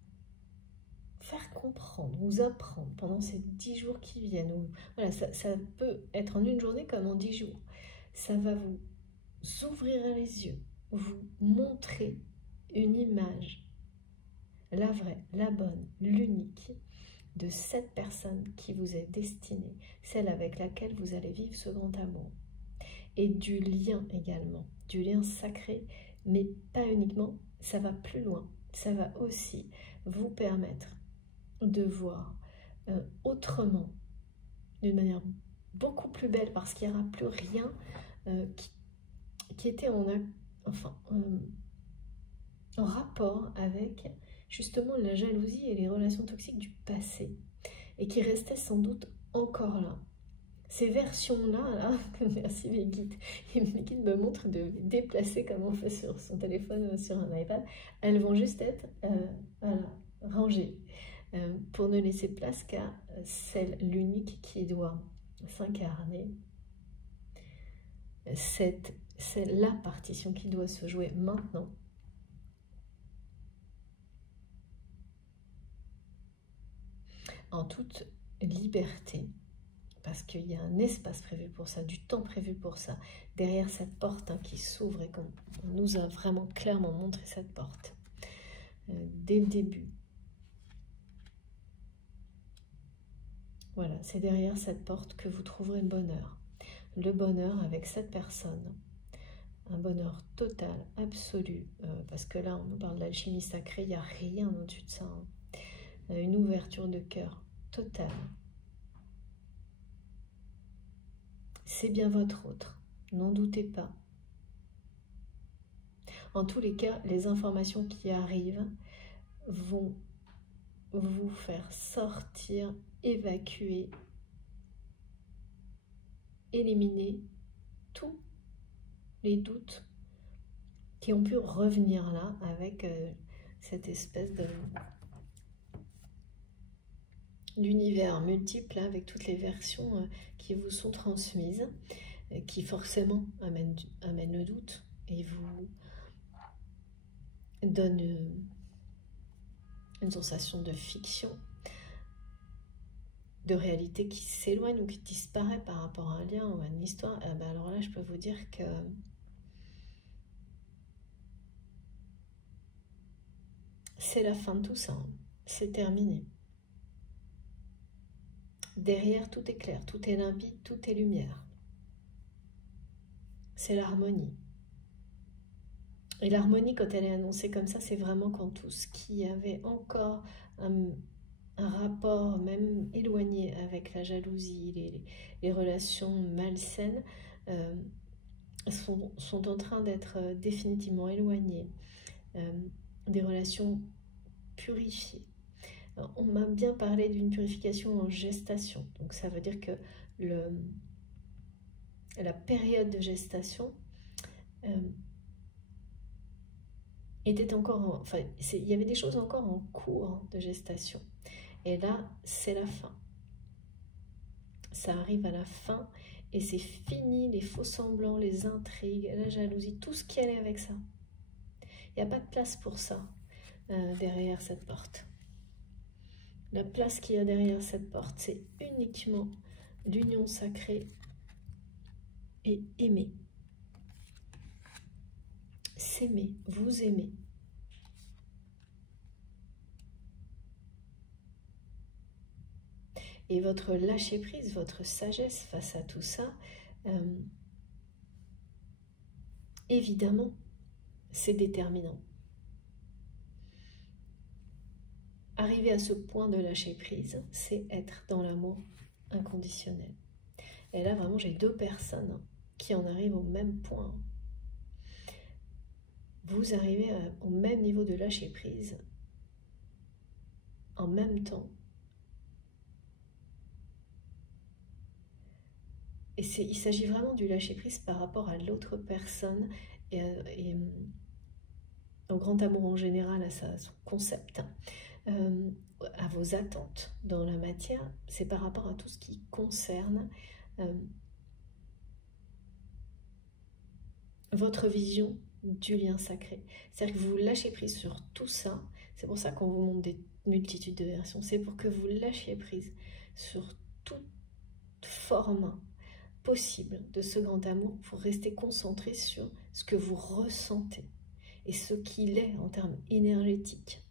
faire comprendre, vous apprendre pendant ces 10 jours qui viennent, ou, voilà, ça peut être en une journée comme en 10 jours, ça va vous ouvrir les yeux, vous montrer une image, la vraie, la bonne, l'unique, de cette personne qui vous est destinée, celle avec laquelle vous allez vivre ce grand amour. Et du lien également, du lien sacré, mais pas uniquement, ça va plus loin. Ça va aussi vous permettre de voir autrement, d'une manière beaucoup plus belle, parce qu'il n'y aura plus rien qui était en rapport avec justement la jalousie et les relations toxiques du passé, et qui restait sans doute encore là. Ces versions-là, là, merci mes guides, et mes guides me montrent de déplacer comme on fait sur son téléphone, sur un iPad, elles vont juste être voilà, rangées pour ne laisser place qu'à celle, l'unique qui doit s'incarner. C'est la partition qui doit se jouer maintenant. En toute liberté. Parce qu'il y a un espace prévu pour ça, du temps prévu pour ça, derrière cette porte qui s'ouvre, et qu'on nous a vraiment clairement montré cette porte dès le début. Voilà, c'est derrière cette porte que vous trouverez le bonheur avec cette personne, un bonheur total, absolu, parce que là on nous parle de l'alchimie sacrée, il n'y a rien au-dessus de ça, hein. Une ouverture de cœur totale. C'est bien votre autre, n'en doutez pas. En tous les cas, les informations qui arrivent vont vous faire sortir, évacuer, éliminer tous les doutes qui ont pu revenir là avec cette espèce d'univers multiple, avec toutes les versions qui vous sont transmises, qui forcément amènent le doute et vous donnent une sensation de fiction, de réalité qui s'éloigne ou qui disparaît par rapport à un lien ou à une histoire. Alors là, je peux vous dire que c'est la fin de tout ça, hein. C'est terminé. Derrière, tout est clair, tout est limpide, tout est lumière. C'est l'harmonie. Et l'harmonie, quand elle est annoncée comme ça, c'est vraiment quand tout ce qui avait encore un rapport même éloigné avec la jalousie, les relations malsaines, sont en train d'être définitivement éloignées. Des relations purifiées. Alors, on m'a bien parlé d'une purification en gestation. Donc ça veut dire que la période de gestation était encore... Enfin, il y avait des choses encore en cours de gestation. Et là, c'est la fin. Ça arrive à la fin Et c'est fini les faux semblants, les intrigues, la jalousie, tout ce qui allait avec ça. Il n'y a pas de place pour ça derrière cette porte. La place qu'il y a derrière cette porte, c'est uniquement l'union sacrée et aimer. S'aimer, vous aimer. Et votre lâcher-prise, votre sagesse face à tout ça, évidemment, c'est déterminant. Arriver à ce point de lâcher-prise, c'est être dans l'amour inconditionnel. Et là, vraiment, j'ai deux personnes qui en arrivent au même point. Vous arrivez au même niveau de lâcher-prise en même temps. Et il s'agit vraiment du lâcher-prise par rapport à l'autre personne et au grand amour en général, à son concept, à vos attentes dans la matière. C'est par rapport à tout ce qui concerne votre vision du lien sacré. C'est-à-dire que vous lâchez prise sur tout ça. C'est pour ça qu'on vous montre des multitudes de versions. C'est pour que vous lâchiez prise sur toute forme possible de ce grand amour pour rester concentré sur ce que vous ressentez et ce qu'il est en termes énergétiques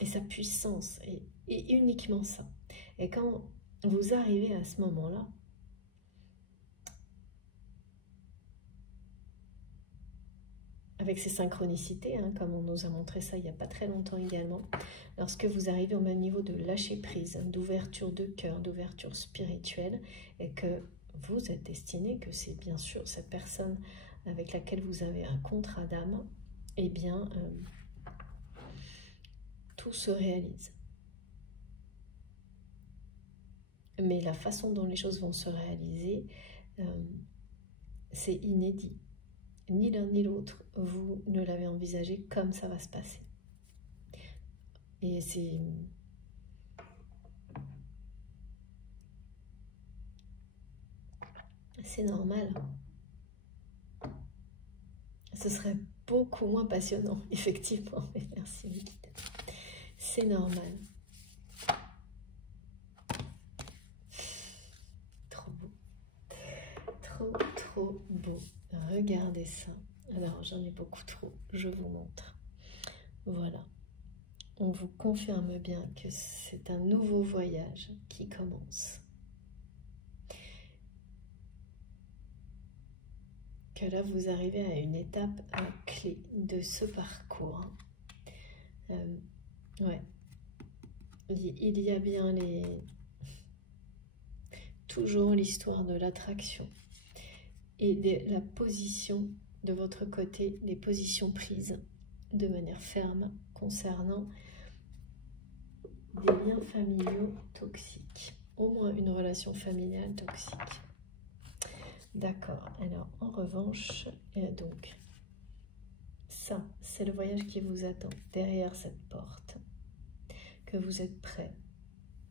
et sa puissance et uniquement ça. Et quand vous arrivez à ce moment-là, avec ces synchronicités, comme on nous a montré ça il n'y a pas très longtemps également, lorsque vous arrivez au même niveau de lâcher prise, d'ouverture de cœur, d'ouverture spirituelle, et que vous êtes destiné, que c'est bien sûr cette personne avec laquelle vous avez un contrat d'âme, eh bien, tout se réalise. Mais la façon dont les choses vont se réaliser, c'est inédit. Ni l'un ni l'autre, vous ne l'avez envisagé comme ça va se passer. Et c'est normal. Ce serait beaucoup moins passionnant, effectivement. Merci, Nikita. C'est normal. Trop beau. Trop, trop beau. Regardez ça. Alors, j'en ai beaucoup trop. Je vous montre. Voilà. On vous confirme bien que c'est un nouveau voyage qui commence. Que là, vous arrivez à une étape clé de ce parcours. Ouais. Il y a bien toujours l'histoire de l'attraction et de la position de votre côté, les positions prises de manière ferme concernant des liens familiaux toxiques, au moins une relation familiale toxique. D'accord, alors en revanche, donc, ça, c'est le voyage qui vous attend derrière cette porte, que vous êtes prêts,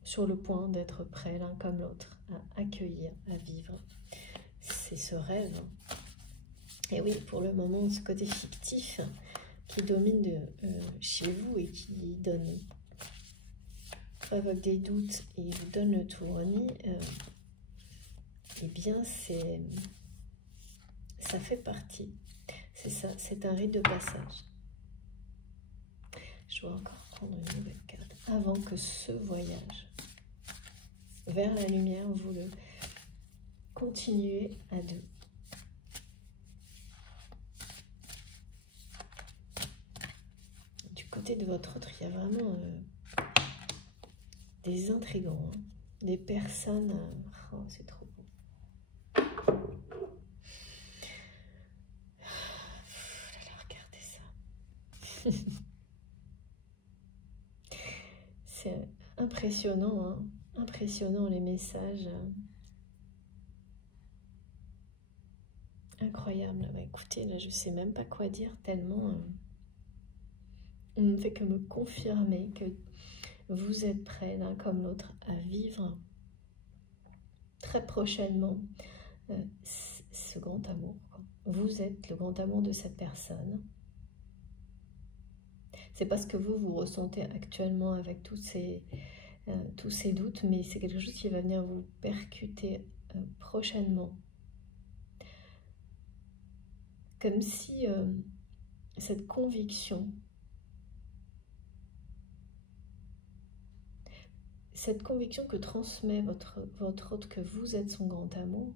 sur le point d'être prêts l'un comme l'autre, à accueillir, à vivre. C'est ce rêve. Et oui, pour le moment, ce côté fictif qui domine chez vous et qui provoque des doutes et vous donne le tournis, eh bien, ça fait partie. C'est ça, c'est un rite de passage. Je dois encore prendre une nouvelle carte avant que ce voyage vers la lumière, vous le continuez à deux. Du côté de votre autre, il y a vraiment des intrigants, des personnes. Oh, c'est trop beau. Regardez ça. C'est impressionnant, impressionnant les messages. Incroyable. Bah, écoutez, là, je ne sais même pas quoi dire tellement on ne fait que me confirmer que vous êtes prêts l'un comme l'autre à vivre très prochainement ce grand amour. Vous êtes le grand amour de cette personne. C'est pas ce que vous ressentez actuellement avec tous ces doutes, mais c'est quelque chose qui va venir vous percuter prochainement. Comme si cette conviction que transmet votre hôte, que vous êtes son grand amour,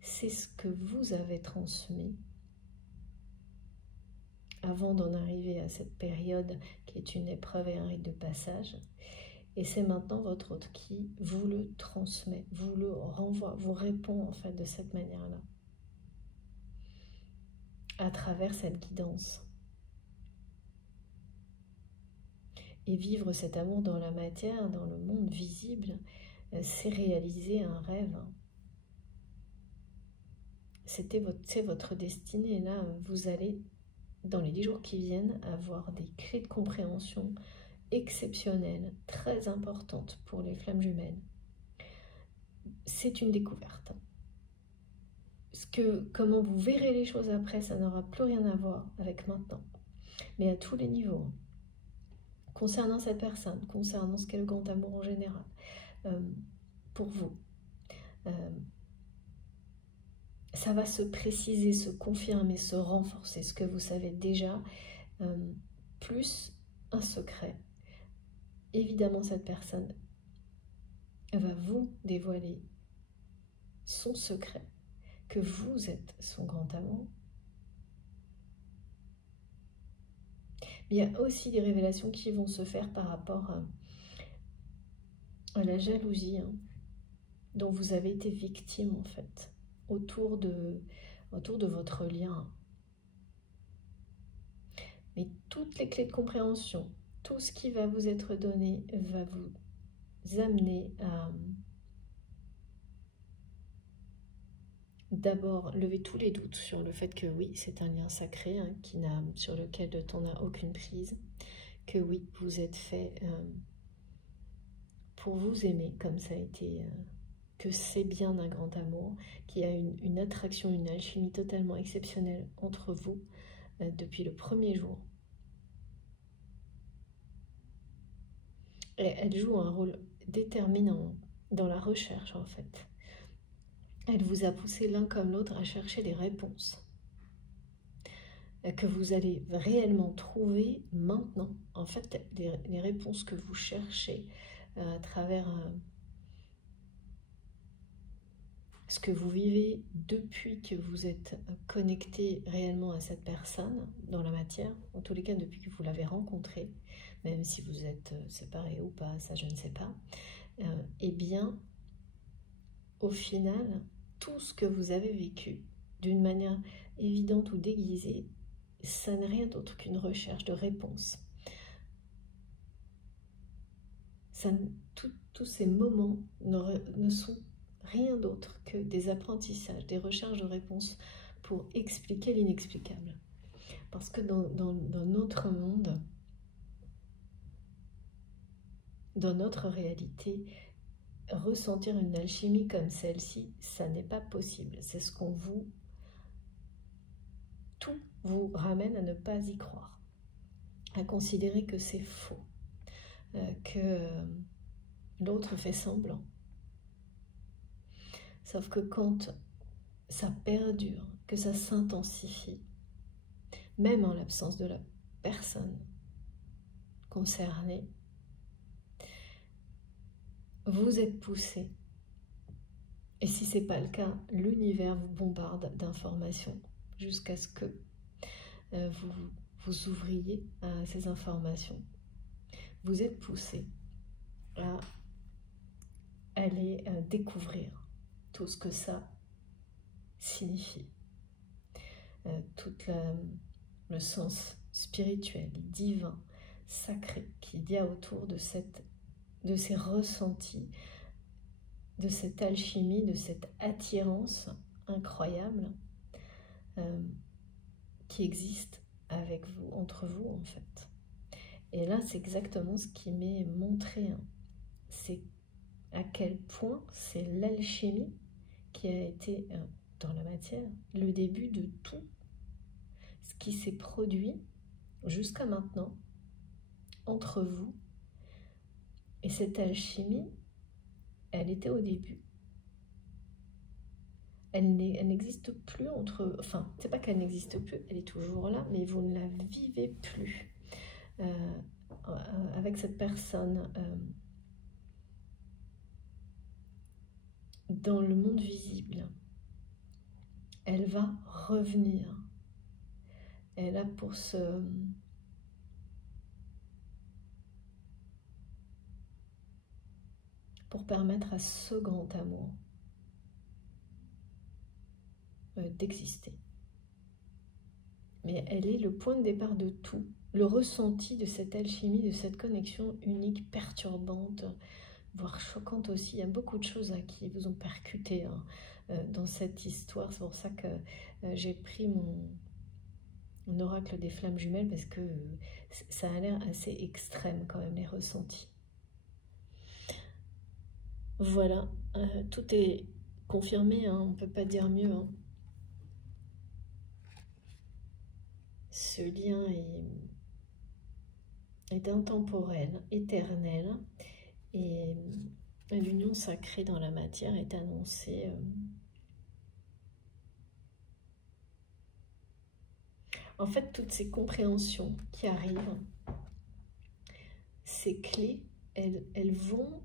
c'est ce que vous avez transmis avant d'en arriver à cette période qui est une épreuve et un rite de passage. Et c'est maintenant votre hôte qui vous le transmet, vous le renvoie, vous répond en fait de cette manière-là, à travers cette guidance. Et vivre cet amour dans la matière, dans le monde visible, c'est réaliser un rêve. C'est votre destinée. Là, vous allez, dans les 10 jours qui viennent, avoir des clés de compréhension exceptionnelles, très importantes pour les flammes jumelles. C'est une découverte. Comment vous verrez les choses après, ça n'aura plus rien à voir avec maintenant. Mais à tous les niveaux. Concernant cette personne, concernant ce qu'est le grand amour en général, pour vous. Ça va se préciser, se confirmer, se renforcer, ce que vous savez déjà, plus un secret. Évidemment, cette personne va vous dévoiler son secret, que vous êtes son grand amour. Mais il y a aussi des révélations qui vont se faire par rapport à la jalousie dont vous avez été victime en fait, autour de votre lien. Mais toutes les clés de compréhension, tout ce qui va vous être donné va vous amener à d'abord lever tous les doutes sur le fait que oui, c'est un lien sacré sur lequel le temps n'a aucune prise, que oui, vous êtes fait pour vous aimer comme ça a été, que c'est bien un grand amour, qu'il y a une attraction, une alchimie totalement exceptionnelle entre vous depuis le premier jour. Et elle joue un rôle déterminant dans la recherche en fait. Elle vous a poussé l'un comme l'autre à chercher des réponses que vous allez réellement trouver maintenant. En fait, les réponses que vous cherchez à travers ce que vous vivez depuis que vous êtes connecté réellement à cette personne dans la matière, en tous les cas depuis que vous l'avez rencontrée, même si vous êtes séparés ou pas, ça je ne sais pas, eh bien, au final, tout ce que vous avez vécu, d'une manière évidente ou déguisée, ça n'est rien d'autre qu'une recherche de réponse. Tous ces moments ne sont rien d'autre que des apprentissages, des recherches de réponses pour expliquer l'inexplicable. Parce que dans notre monde, dans notre réalité, ressentir une alchimie comme celle-ci, ça n'est pas possible. C'est ce qu'on tout vous ramène à ne pas y croire, à considérer que c'est faux, que l'autre fait semblant. Sauf que quand ça perdure, que ça s'intensifie, même en l'absence de la personne concernée, vous êtes poussé. Et si ce n'est pas le cas, l'univers vous bombarde d'informations jusqu'à ce que vous ouvriez à ces informations. Vous êtes poussé à aller découvrir tout ce que ça signifie, tout le sens spirituel, divin, sacré qu'il y a autour de ces ressentis, de cette alchimie, de cette attirance incroyable qui existe avec vous, entre vous en fait. Et là, c'est exactement ce qui m'est montré. C'est à quel point c'est l'alchimie qui a été dans la matière le début de tout ce qui s'est produit jusqu'à maintenant entre vous. Et cette alchimie, elle était au début. Elle n'existe plus entre... Enfin, c'est pas qu'elle n'existe plus, elle est toujours là, mais vous ne la vivez plus. Avec cette personne dans le monde visible, elle va revenir. Elle a pour permettre à ce grand amour d'exister. Mais elle est le point de départ de tout. Le ressenti de cette alchimie, de cette connexion unique, perturbante, voire choquante aussi. Il y a beaucoup de choses qui vous ont percuté dans cette histoire. C'est pour ça que j'ai pris mon oracle des flammes jumelles, parce que ça a l'air assez extrême quand même, les ressentis. Voilà, tout est confirmé, hein, on ne peut pas dire mieux. Hein. Ce lien est intemporel, éternel, et l'union sacrée dans la matière est annoncée. En fait, toutes ces compréhensions qui arrivent, ces clés, elles vont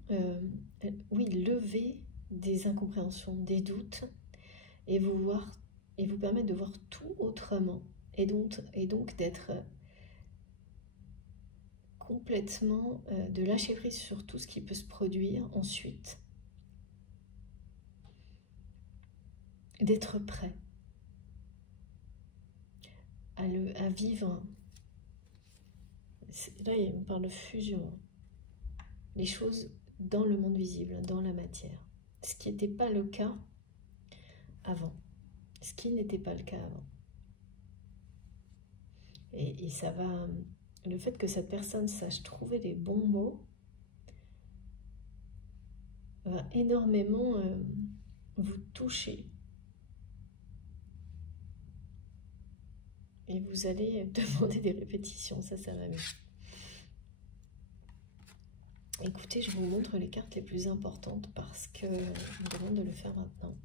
oui, lever des incompréhensions, des doutes, et vous permettre de voir tout autrement, et donc d'être complètement, de lâcher prise sur tout ce qui peut se produire ensuite, d'être prêt à vivre. Là, on parle de fusion, les choses dans le monde visible, dans la matière, ce qui n'était pas le cas avant, ce qui n'était pas le cas avant. Et ça va, le fait que cette personne sache trouver les bons mots va énormément vous toucher. Et vous allez demander des répétitions, ça va mieux. Écoutez, je vous montre les cartes les plus importantes parce que je me demande de le faire maintenant.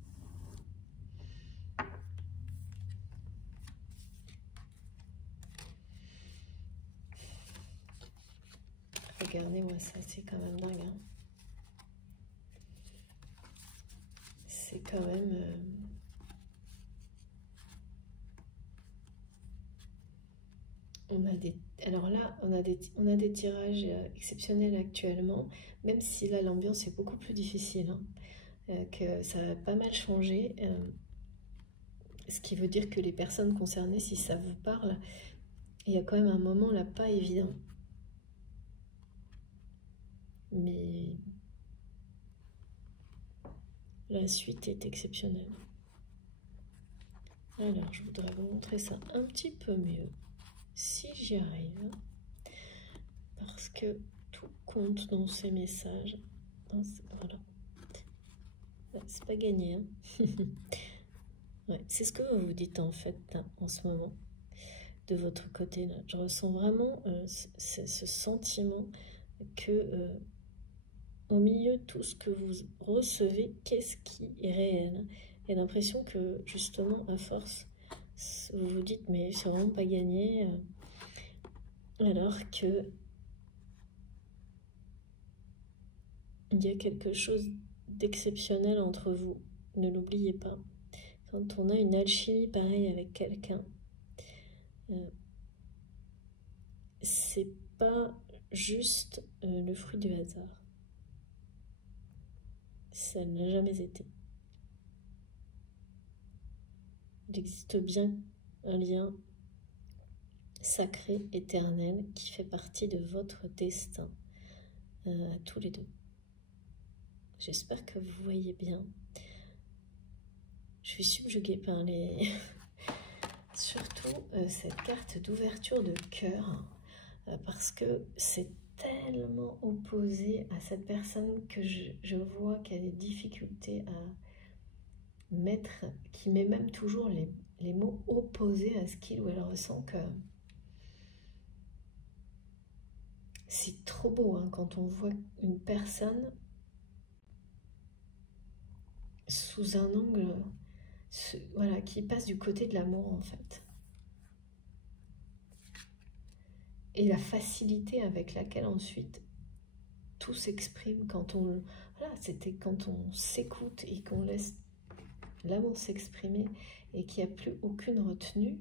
Regardez-moi ça, c'est quand même dingue. Hein. C'est quand même... Alors là, on a des tirages exceptionnels actuellement, même si là, l'ambiance est beaucoup plus difficile, hein, que ça a pas mal changé. Ce qui veut dire que les personnes concernées, si ça vous parle, il y a quand même un moment là pas évident. Mais la suite est exceptionnelle. Alors, je voudrais vous montrer ça un petit peu mieux, si j'y arrive, parce que tout compte dans ces messages. Voilà. C'est pas gagné, hein. Ouais, c'est ce que vous vous dites en fait hein, en ce moment, de votre côté là. Je ressens vraiment ce sentiment que au milieu de tout ce que vous recevez, qu'est-ce qui est réel? Il y a l'impression que justement à force, vous vous dites mais c'est vraiment pas gagné, alors que il y a quelque chose d'exceptionnel entre vous, ne l'oubliez pas. Quand on a une alchimie pareille avec quelqu'un, c'est pas juste le fruit du hasard. Ça n'a jamais été. Il existe bien un lien sacré, éternel, qui fait partie de votre destin, tous les deux. J'espère que vous voyez bien. Je suis subjuguée par les... Surtout cette carte d'ouverture de cœur, parce que c'est tellement opposé à cette personne que je vois qu'elle a des difficultés à mettre, qui met même toujours les mots opposés à ce qu'il ou elle ressent, que c'est trop beau hein, quand on voit une personne sous un angle, voilà, qui passe du côté de l'amour en fait. Et la facilité avec laquelle ensuite tout s'exprime quand on, voilà, c'était quand on s'écoute et qu'on laisse l'amour s'exprimer et qu'il n'y a plus aucune retenue.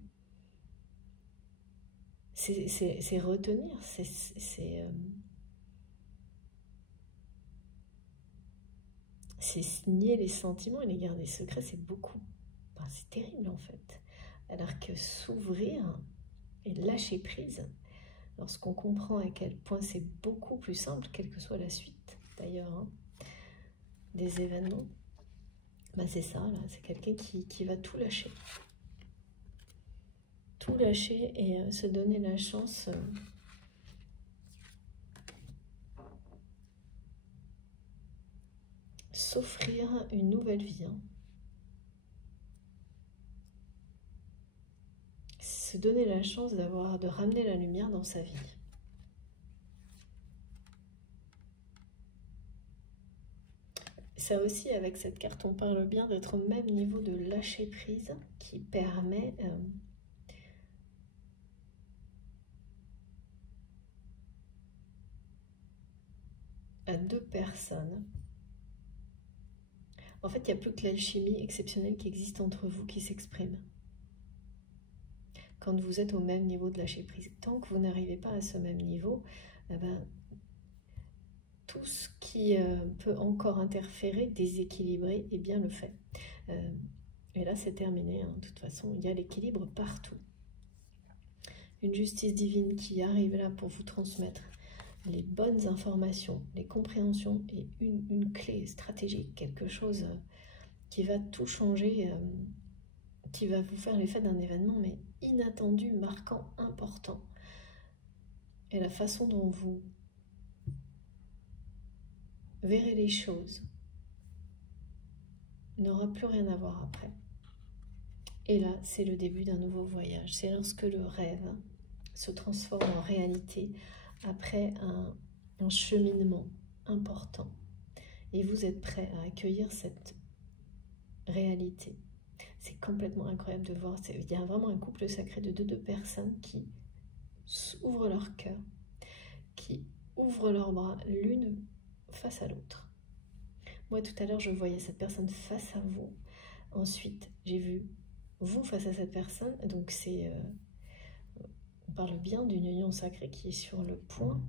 C'est retenir, c'est nier les sentiments et les garder secrets, c'est beaucoup. Enfin, c'est terrible en fait. Alors que s'ouvrir et lâcher prise, lorsqu'on comprend à quel point c'est beaucoup plus simple, quelle que soit la suite d'ailleurs, hein, des événements, ben c'est ça, là, c'est quelqu'un qui va tout lâcher. Tout lâcher et se donner la chance s'offrir une nouvelle vie. Hein. Se donner la chance de ramener la lumière dans sa vie. Ça aussi, avec cette carte, on parle bien d'être au même niveau de lâcher prise qui permet à deux personnes. En fait, il n'y a plus que l'alchimie exceptionnelle qui existe entre vous qui s'exprime. Quand vous êtes au même niveau de lâcher prise. Tant que vous n'arrivez pas à ce même niveau, eh ben, tout ce qui peut encore interférer, déséquilibrer, eh bien le fait. Et là, c'est terminé. Hein. De toute façon, il y a l'équilibre partout. Une justice divine qui arrive là pour vous transmettre les bonnes informations, les compréhensions et une clé stratégique, quelque chose qui va tout changer, qui va vous faire l'effet d'un événement, mais inattendu, marquant, important. Et la façon dont vous verrez les choses n'aura plus rien à voir après. Et là, c'est le début d'un nouveau voyage. C'est lorsque le rêve se transforme en réalité après un cheminement important. Et vous êtes prêt à accueillir cette réalité. C'est complètement incroyable de voir. Il y a vraiment un couple sacré de deux personnes qui ouvrent leur cœur, qui ouvrent leurs bras l'une face à l'autre. Moi, tout à l'heure, je voyais cette personne face à vous. Ensuite, j'ai vu vous face à cette personne. Donc, on parle bien d'une union sacrée qui est sur le point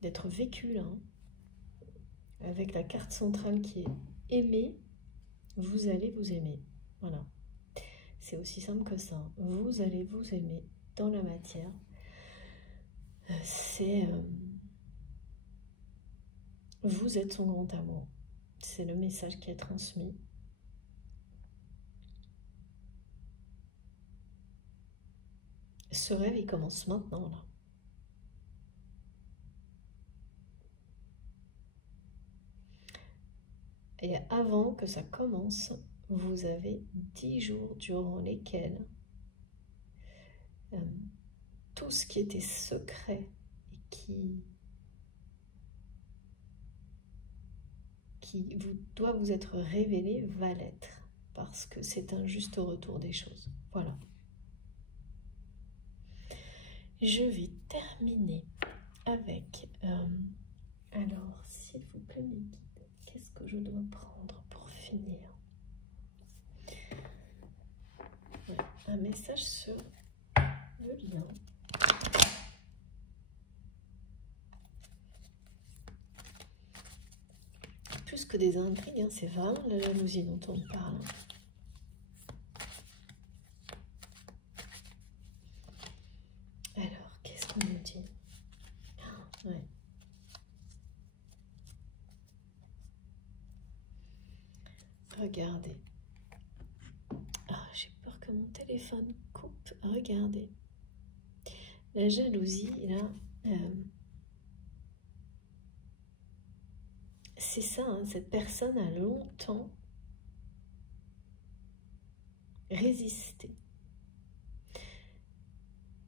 d'être vécue, là, hein, avec la carte centrale qui est aimer, vous allez vous aimer. Voilà. C'est aussi simple que ça. Vous allez vous aimer dans la matière. Vous êtes son grand amour. C'est le message qui est transmis. Ce rêve, il commence maintenant, là. Et avant que ça commence, vous avez 10 jours durant lesquels tout ce qui était secret et qui doit vous être révélé va l'être, parce que c'est un juste retour des choses. Voilà. Je vais terminer avec... alors, s'il vous plaît, mes guides, qu'est-ce que je dois prendre pour finir? Ouais, un message sur le lien. Plus que des intrigues, hein, c'est vraiment la jalousie dont on parle. Alors, qu'est-ce qu'on nous dit? Ouais. Regardez. Ah, j'ai peur que mon téléphone coupe. Regardez. La jalousie, là, c'est ça, hein, cette personne a longtemps résisté.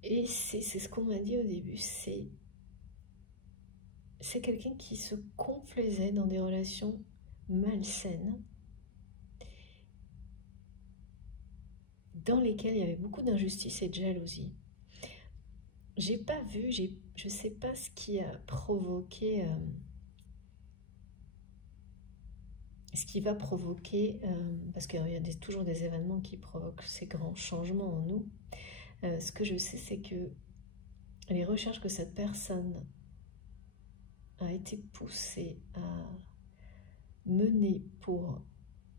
Et c'est ce qu'on m'a dit au début, c'est quelqu'un qui se complaisait dans des relations malsaines, dans lesquelles il y avait beaucoup d'injustice et de jalousie. J'ai pas vu, je sais pas ce qui a provoqué, ce qui va provoquer, parce qu'il y a toujours des événements qui provoquent ces grands changements en nous. Ce que je sais, c'est que les recherches que cette personne a été poussée à mener pour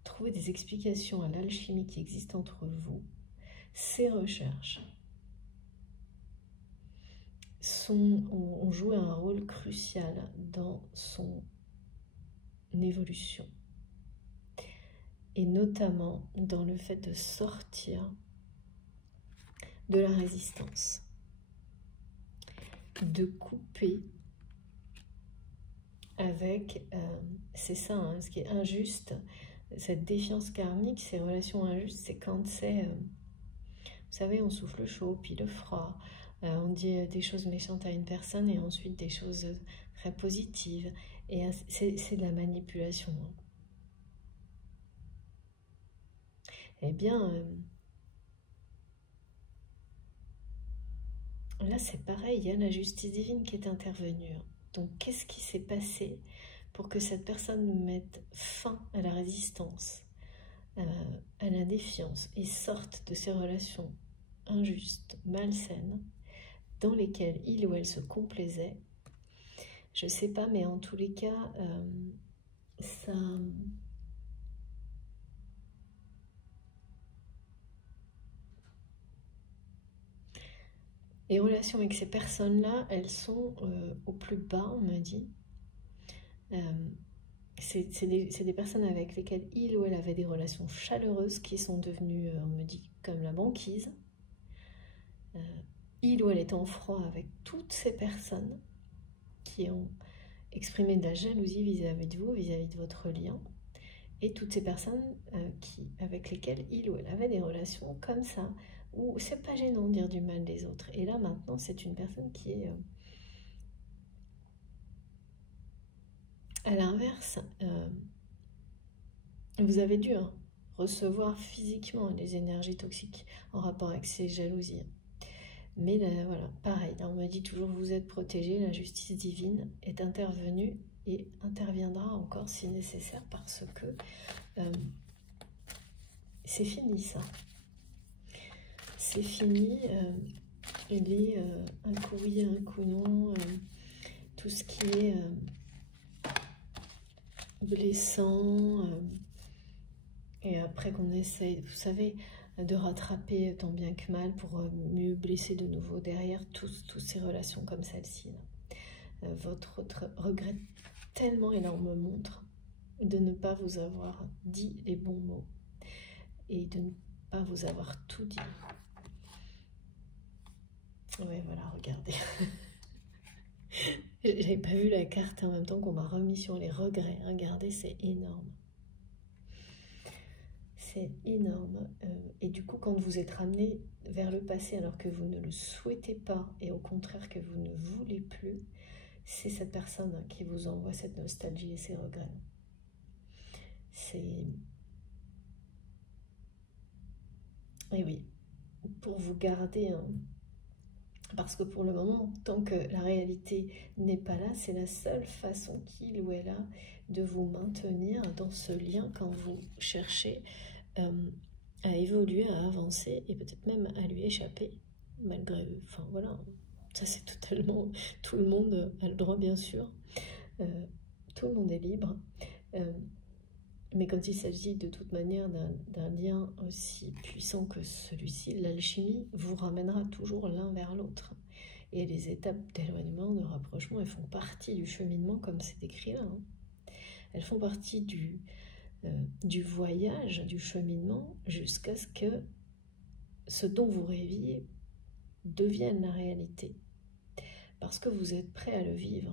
trouver des explications à l'alchimie qui existe entre vous, ces recherches ont joué un rôle crucial dans son évolution. Et notamment dans le fait de sortir de la résistance, de couper avec, c'est ça, hein, ce qui est injuste, cette défiance karmique, ces relations injustes, c'est quand c'est, vous savez, on souffle chaud, puis le froid, on dit des choses méchantes à une personne et ensuite des choses très positives, et c'est de la manipulation. Eh bien, là c'est pareil, il y a la justice divine qui est intervenue. Donc qu'est-ce qui s'est passé pour que cette personne mette fin à la résistance, à la défiance, et sorte de ces relations injustes, malsaines, dans lesquelles il ou elle se complaisait? Je sais pas, mais en tous les cas, ça... Les relations avec ces personnes-là, elles sont au plus bas, on me dit. C'est des personnes avec lesquelles il ou elle avait des relations chaleureuses qui sont devenues, on me dit, comme la banquise. Il ou elle est en froid avec toutes ces personnes qui ont exprimé de la jalousie vis-à-vis de vous, vis-à-vis de votre lien. Et toutes ces personnes avec lesquelles il ou elle avait des relations comme ça, où c'est pas gênant de dire du mal des autres. Et là, maintenant, c'est une personne qui est... à l'inverse, vous avez dû recevoir physiquement les énergies toxiques en rapport avec ces jalousies. Mais là, voilà, pareil, là, on me dit toujours vous êtes protégé, la justice divine est intervenue et interviendra encore si nécessaire parce que c'est fini ça. C'est fini, un coup oui, un coup non, tout ce qui est blessant, et après qu'on essaye, vous savez, de rattraper tant bien que mal pour mieux blesser de nouveau derrière toutes ces relations comme celle-ci. Votre regret tellement énorme montre de ne pas vous avoir dit les bons mots et de ne pas vous avoir tout dit. Ouais, voilà, regardez. J'avais pas vu la carte en même temps qu'on m'a remis sur les regrets. Regardez, c'est énorme. C'est énorme. Et du coup, quand vous êtes ramené vers le passé alors que vous ne le souhaitez pas et au contraire que vous ne voulez plus, c'est cette personne qui vous envoie cette nostalgie et ces regrets. C'est... Et oui, pour vous garder... Parce que pour le moment, tant que la réalité n'est pas là, c'est la seule façon qu'il ou elle a de vous maintenir dans ce lien quand vous cherchez à évoluer, à avancer et peut-être même à lui échapper, malgré... Enfin voilà, ça c'est totalement... Tout le monde a le droit bien sûr, tout le monde est libre. Mais quand il s'agit de toute manière d'un lien aussi puissant que celui-ci, l'alchimie vous ramènera toujours l'un vers l'autre. Et les étapes d'éloignement, de rapprochement, elles font partie du cheminement comme c'est écrit là. Elles font partie du voyage, du cheminement, jusqu'à ce que ce dont vous rêviez devienne la réalité. Parce que vous êtes prêt à le vivre.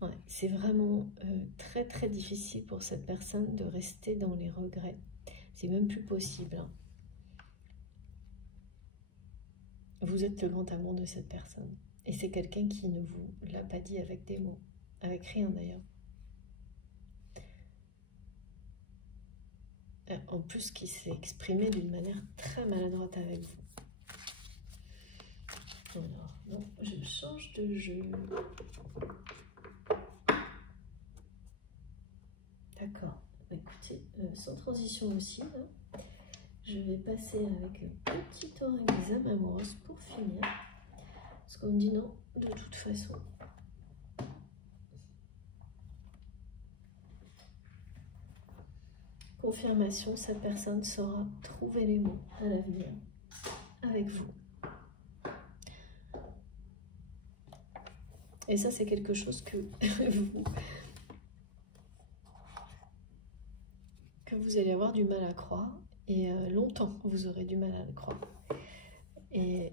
Ouais, c'est vraiment très très difficile pour cette personne de rester dans les regrets. C'est même plus possible, hein. Vous êtes le grand amour de cette personne. Et c'est quelqu'un qui ne vous l'a pas dit avec des mots. Avec rien d'ailleurs. En plus, qui s'est exprimé d'une manière très maladroite avec vous. Alors, non, je change de jeu. D'accord. Écoutez, sans transition aussi, là, je vais passer avec un petit oracle des âmes amoureuses pour finir. Parce qu'on me dit non, de toute façon. Confirmation, cette personne saura trouver les mots à l'avenir avec vous. Et ça, c'est quelque chose que vous allez avoir du mal à croire. Et longtemps, vous aurez du mal à le croire. Et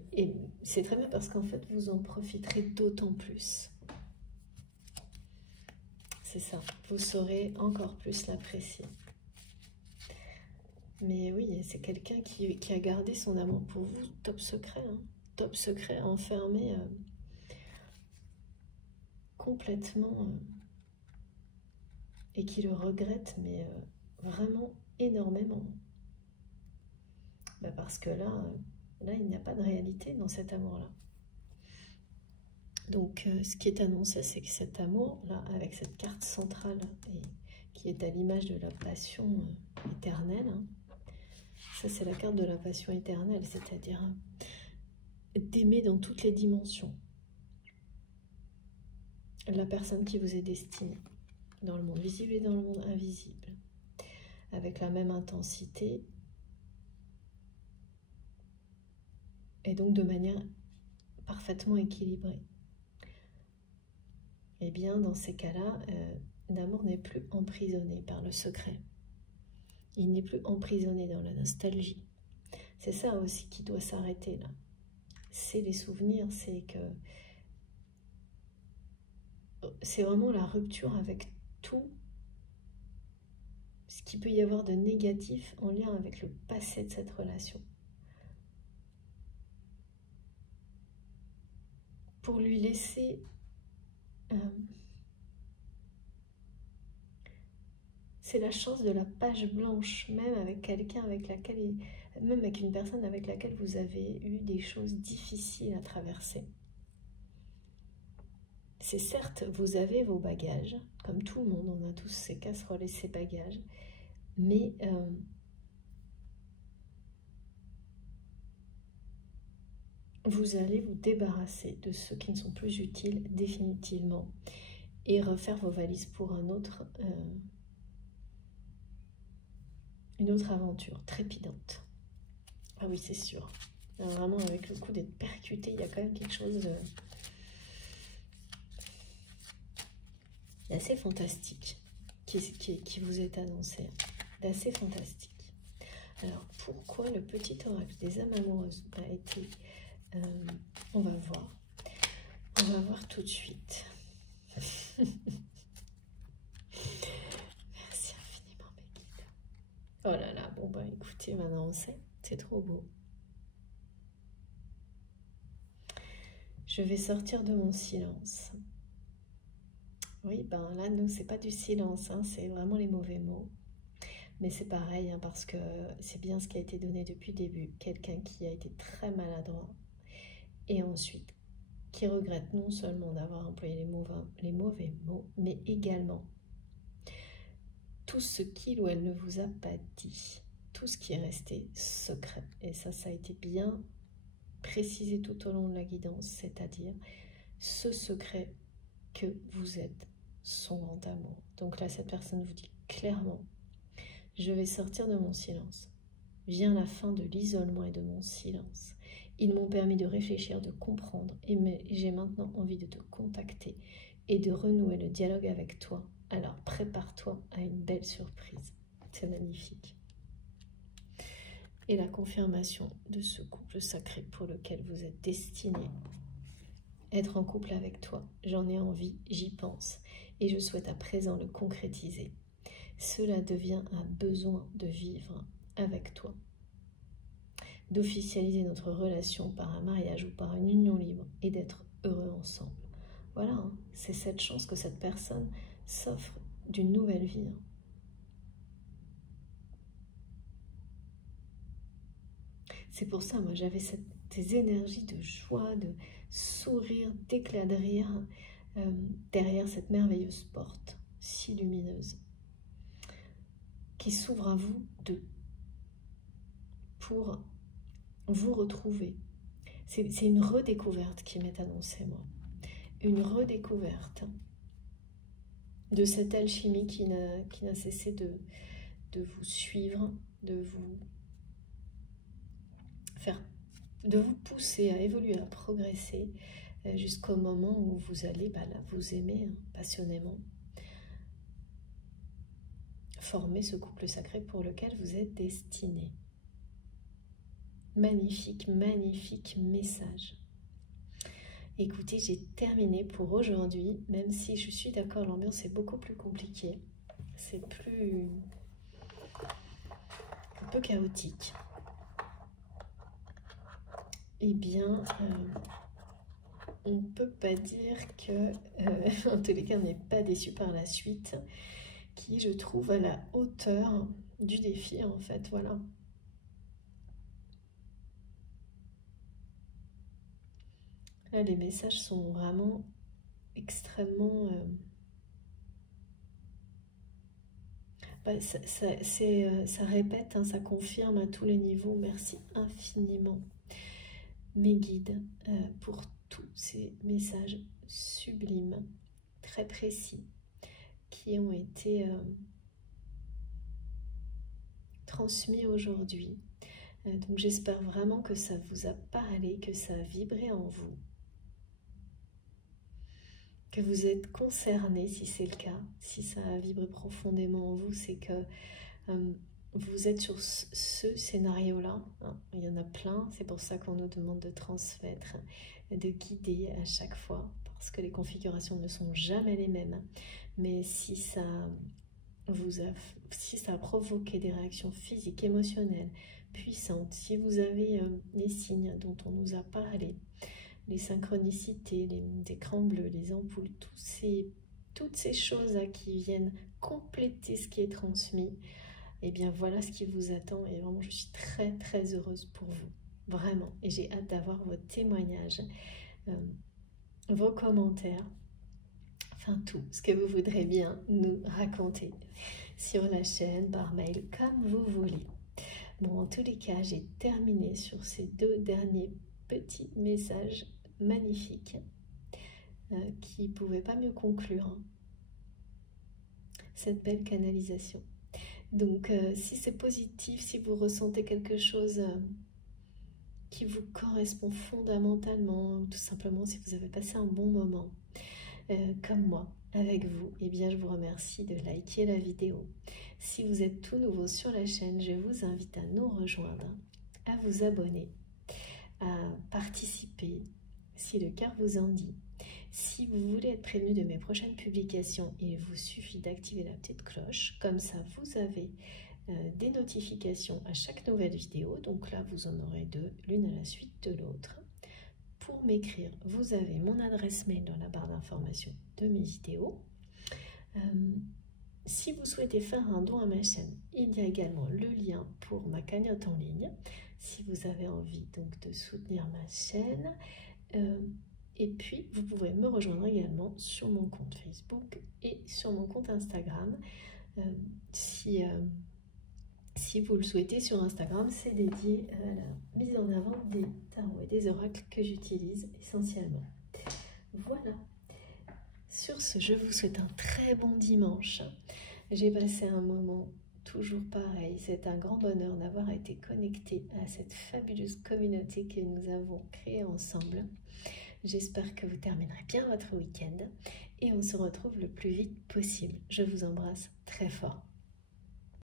c'est très bien parce qu'en fait, vous en profiterez d'autant plus. C'est ça, vous saurez encore plus l'apprécier. Mais oui, c'est quelqu'un qui a gardé son amour pour vous, top secret, hein, top secret, enfermé complètement, et qui le regrette, mais vraiment énormément. Bah parce que là, il n'y a pas de réalité dans cet amour-là. Donc, ce qui est annoncé, c'est que cet amour-là, avec cette carte centrale, et qui est à l'image de la passion éternelle, hein, ça c'est la carte de la passion éternelle, c'est-à-dire d'aimer dans toutes les dimensions la personne qui vous est destinée, dans le monde visible et dans le monde invisible, avec la même intensité, et donc de manière parfaitement équilibrée. Eh bien, dans ces cas-là, l'amour n'est plus emprisonné par le secret. Il n'est plus emprisonné dans la nostalgie. C'est ça aussi qui doit s'arrêter là. C'est les souvenirs, c'est que c'est vraiment la rupture avec tout ce qu'il peut y avoir de négatif en lien avec le passé de cette relation. Pour lui laisser c'est la chance de la page blanche, même avec quelqu'un avec laquelle, même avec une personne avec laquelle vous avez eu des choses difficiles à traverser. C'est certes, vous avez vos bagages, comme tout le monde, on a tous ses casseroles et ses bagages, mais vous allez vous débarrasser de ceux qui ne sont plus utiles définitivement et refaire vos valises pour une autre aventure trépidante. Ah oui, c'est sûr. Alors, vraiment, avec le coup d'être percuté, il y a quand même quelque chose d'assez fantastique qui vous est annoncé. D'assez fantastique. Alors, pourquoi le petit oracle des âmes amoureuses a été... on va voir. On va voir tout de suite. Merci infiniment, mes guides. Oh là là, bon bah écoutez, maintenant on sait. C'est trop beau. Je vais sortir de mon silence. Oui, ben là, nous, c'est pas du silence, hein, c'est vraiment les mauvais mots. Mais c'est pareil, hein, parce que c'est bien ce qui a été donné depuis le début. Quelqu'un qui a été très maladroit et ensuite qui regrette non seulement d'avoir employé les mauvais mots, mais également tout ce qu'il ou elle ne vous a pas dit, tout ce qui est resté secret. Et ça a été bien précisé tout au long de la guidance, c'est-à-dire ce secret que vous êtes son grand amour. Donc là, cette personne vous dit clairement, je vais sortir de mon silence. Vient la fin de l'isolement et de mon silence. Ils m'ont permis de réfléchir, de comprendre, et j'ai maintenant envie de te contacter et de renouer le dialogue avec toi. Alors prépare-toi à une belle surprise. C'est magnifique. et la confirmation de ce couple sacré pour lequel vous êtes destiné. Être en couple avec toi, j'en ai envie, j'y pense et je souhaite à présent le concrétiser. Cela devient un besoin de vivre avec toi, d'officialiser notre relation par un mariage ou par une union libre et d'être heureux ensemble. Voilà, hein, c'est cette chance que cette personne s'offre d'une nouvelle vie. C'est pour ça, moi, j'avais ces énergies de joie, de sourire, d'éclat de rire derrière cette merveilleuse porte si lumineuse qui s'ouvre à vous pour vous retrouver. C'est une redécouverte qui m'est annoncée, moi. Une redécouverte de cette alchimie qui n'a cessé de vous suivre, de vous pousser à évoluer, à progresser jusqu'au moment où vous allez là, vous aimer passionnément, former ce couple sacré pour lequel vous êtes destiné. Magnifique, magnifique message. Écoutez, j'ai terminé pour aujourd'hui, même si je suis d'accord, l'ambiance est beaucoup plus compliquée. C'est un peu chaotique. Eh bien, on ne peut pas dire que, en tous les cas, on n'est pas déçu par la suite, qui, je trouve, à la hauteur du défi, en fait, voilà. Là, les messages sont vraiment extrêmement... ça répète, hein, ça confirme à tous les niveaux. Merci infiniment, mes guides, pour tous ces messages sublimes, très précis, qui ont été transmis aujourd'hui. Donc j'espère vraiment que ça vous a parlé, que ça a vibré en vous, que vous êtes concerné si c'est le cas. Si ça a vibré profondément en vous, c'est que vous êtes sur ce scénario-là. Hein. Il y en a plein, c'est pour ça qu'on nous demande de transmettre, de guider à chaque fois, parce que les configurations ne sont jamais les mêmes. Mais si ça a provoqué des réactions physiques, émotionnelles, puissantes, si vous avez les signes dont on nous a parlé, les synchronicités, les écrans bleus, les ampoules, toutes ces choses qui viennent compléter ce qui est transmis, et bien voilà ce qui vous attend. Et vraiment, je suis très très heureuse pour vous, vraiment. Et j'ai hâte d'avoir vos témoignages, vos commentaires, enfin tout ce que vous voudrez bien nous raconter sur la chaîne, par mail, comme vous voulez. Bon, en tous les cas, j'ai terminé sur ces 2 derniers petits messages magnifiques qui ne pouvaient pas mieux conclure cette belle canalisation. Donc, si c'est positif, si vous ressentez quelque chose qui vous correspond fondamentalement, ou tout simplement si vous avez passé un bon moment, comme moi, avec vous, eh bien je vous remercie de liker la vidéo. Si vous êtes tout nouveau sur la chaîne, je vous invite à nous rejoindre, à vous abonner, à participer, si le cœur vous en dit. Si vous voulez être prévenu de mes prochaines publications, il vous suffit d'activer la petite cloche, comme ça vous avez des notifications à chaque nouvelle vidéo. Donc là, vous en aurez 2, l'une à la suite de l'autre. Pour m'écrire, vous avez mon adresse mail dans la barre d'information de mes vidéos. Si vous souhaitez faire un don à ma chaîne, il y a également le lien pour ma cagnotte en ligne, si vous avez envie donc de soutenir ma chaîne. Et puis, vous pouvez me rejoindre également sur mon compte Facebook et sur mon compte Instagram. Si vous le souhaitez, sur Instagram, c'est dédié à la mise en avant des tarots et des oracles que j'utilise essentiellement. Voilà. Sur ce, je vous souhaite un très bon dimanche. J'ai passé un moment toujours pareil. C'est un grand bonheur d'avoir été connecté à cette fabuleuse communauté que nous avons créée ensemble. J'espère que vous terminerez bien votre week-end et on se retrouve le plus vite possible. Je vous embrasse très fort.